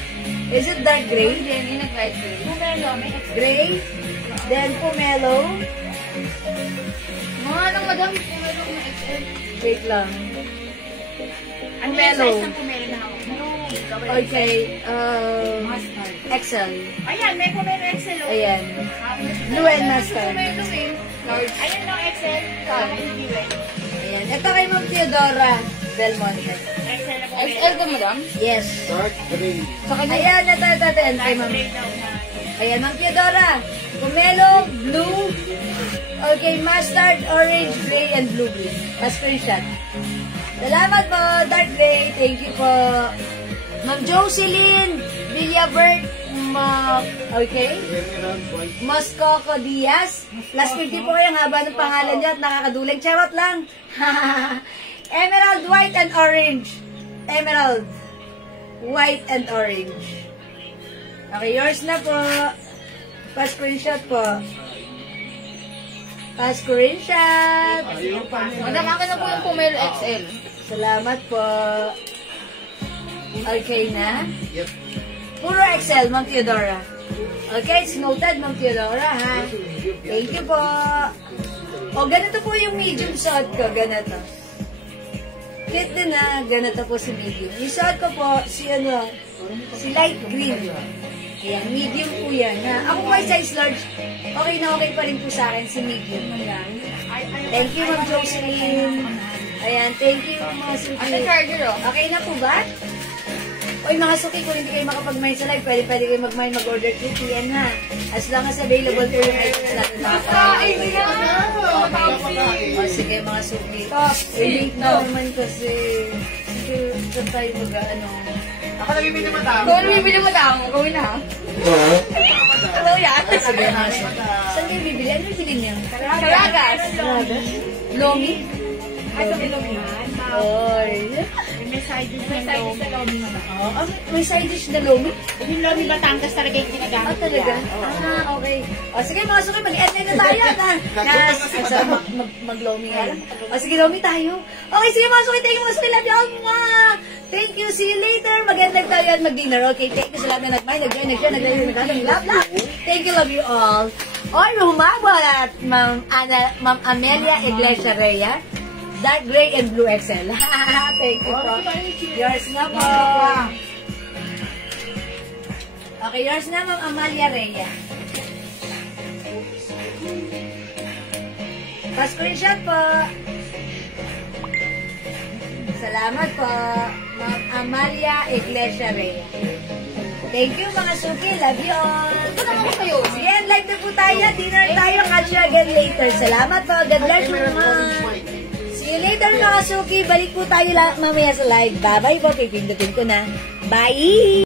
Is it dark gray? Yung nag-light gray. Pumelo, may XL. Gray. Then pomelo. Mga lang, madam. Pumelo ko na XL. Wait lang. Ano yung Pumelo. size ng pumelo na ako? Okay. XL. Ayan, may pumelo XL. oh. Ayan. Blue and mustard. Pumelo eh. Large. Ayan lang XL. Ayan. Ito kay Ma'am Theodora Del Monte. XL na pumelo. XL ba, madam? Yes. Dark gray. Sa kanya. Ayan, ito. Ayan kay Ma'am. Gray daw na. Ayan, Ma'am Theodora. Pomelo, blue. Okay, mustard, orange, gray, and blue green. Pa-screenshot. Salamat po, dark gray. Thank you po. Ma'am Jocelyn Villabert. Okay. Emerald white. Moscoco Diaz. Last 50 po kayo. Ang haba ng pangalan niyo at nakakaduling. Charot lang. Emerald, white, and orange. Emerald, white, and orange. Okay, yours na po. Pa-screenshot po. Pa-screenshot. Madam, akin na po yung Pumelo XL. Salamat po. Okay na. Yep. Puro XL, Ma'am Theodora. Okay, it's noted, Ma'am Theodora, ha? Thank you po. O, ganito po yung medium suot ko. Ganito. Cute din na. Ganito po si medium. Yung suot ko po, si light green. Ayan, medium po yan. Ha? Ako po ay size large. Okay na okay pa rin po sa akin si medium. Thank you, Ma'am Jocelyn. Ayan, thank you, mga suki. Ano charger, oh? Okay na po ba? Oy, mga suki, kung hindi kayo makapag-mine sa live, pwede kayo mag-mine, mag-order 3 PM, ha? As long as available po yung items natin. O, sige, mga suki. Wait na naman kasi. Sige, saan tayo mag-ano? Ako nabibili matama. Kung ano bibili mo daw, gawin na. Hello, yan. Sige, mga suki. Saan kayo bibili? Ano bibili niya? Karagas. Lomi? Ay, sa bilomihan. Oy. May side dish na lomi. Oh, may side dish na lomi? Yung lomi Batangas talaga yung ginagamit. Talaga? Okay. O, sige mga suki, mag-end na tayo. Mag-lomi nga lang. O, sige, lomi tayo. Okay, sige mga suki, thank you mga suki. Love you all. Thank you. See you later. Mag-end live tayo at mag-dinner. Okay, thank you sa lahat na nag-mind. Nag-join. Love. Thank you, love you all. Oy, humabol at Ma'am Amelia Iglesia Rhea. Dark gray and blue XL. Thank you po. Yours na po. Okay, yours na, Ma'am Amalia Rhea. Pa-screenshot po. Salamat po, Ma'am Amalia Iglesia Rhea. Thank you, mga suki. Love you all. Ito naman ko kayo. Sige, live na po tayo. Dinner tayo. Catch you again later. Salamat po. God bless you, mga. See you later, mga suki. Balik po tayo mamaya sa live. Bye-bye po. Pipindutin ko na. Bye!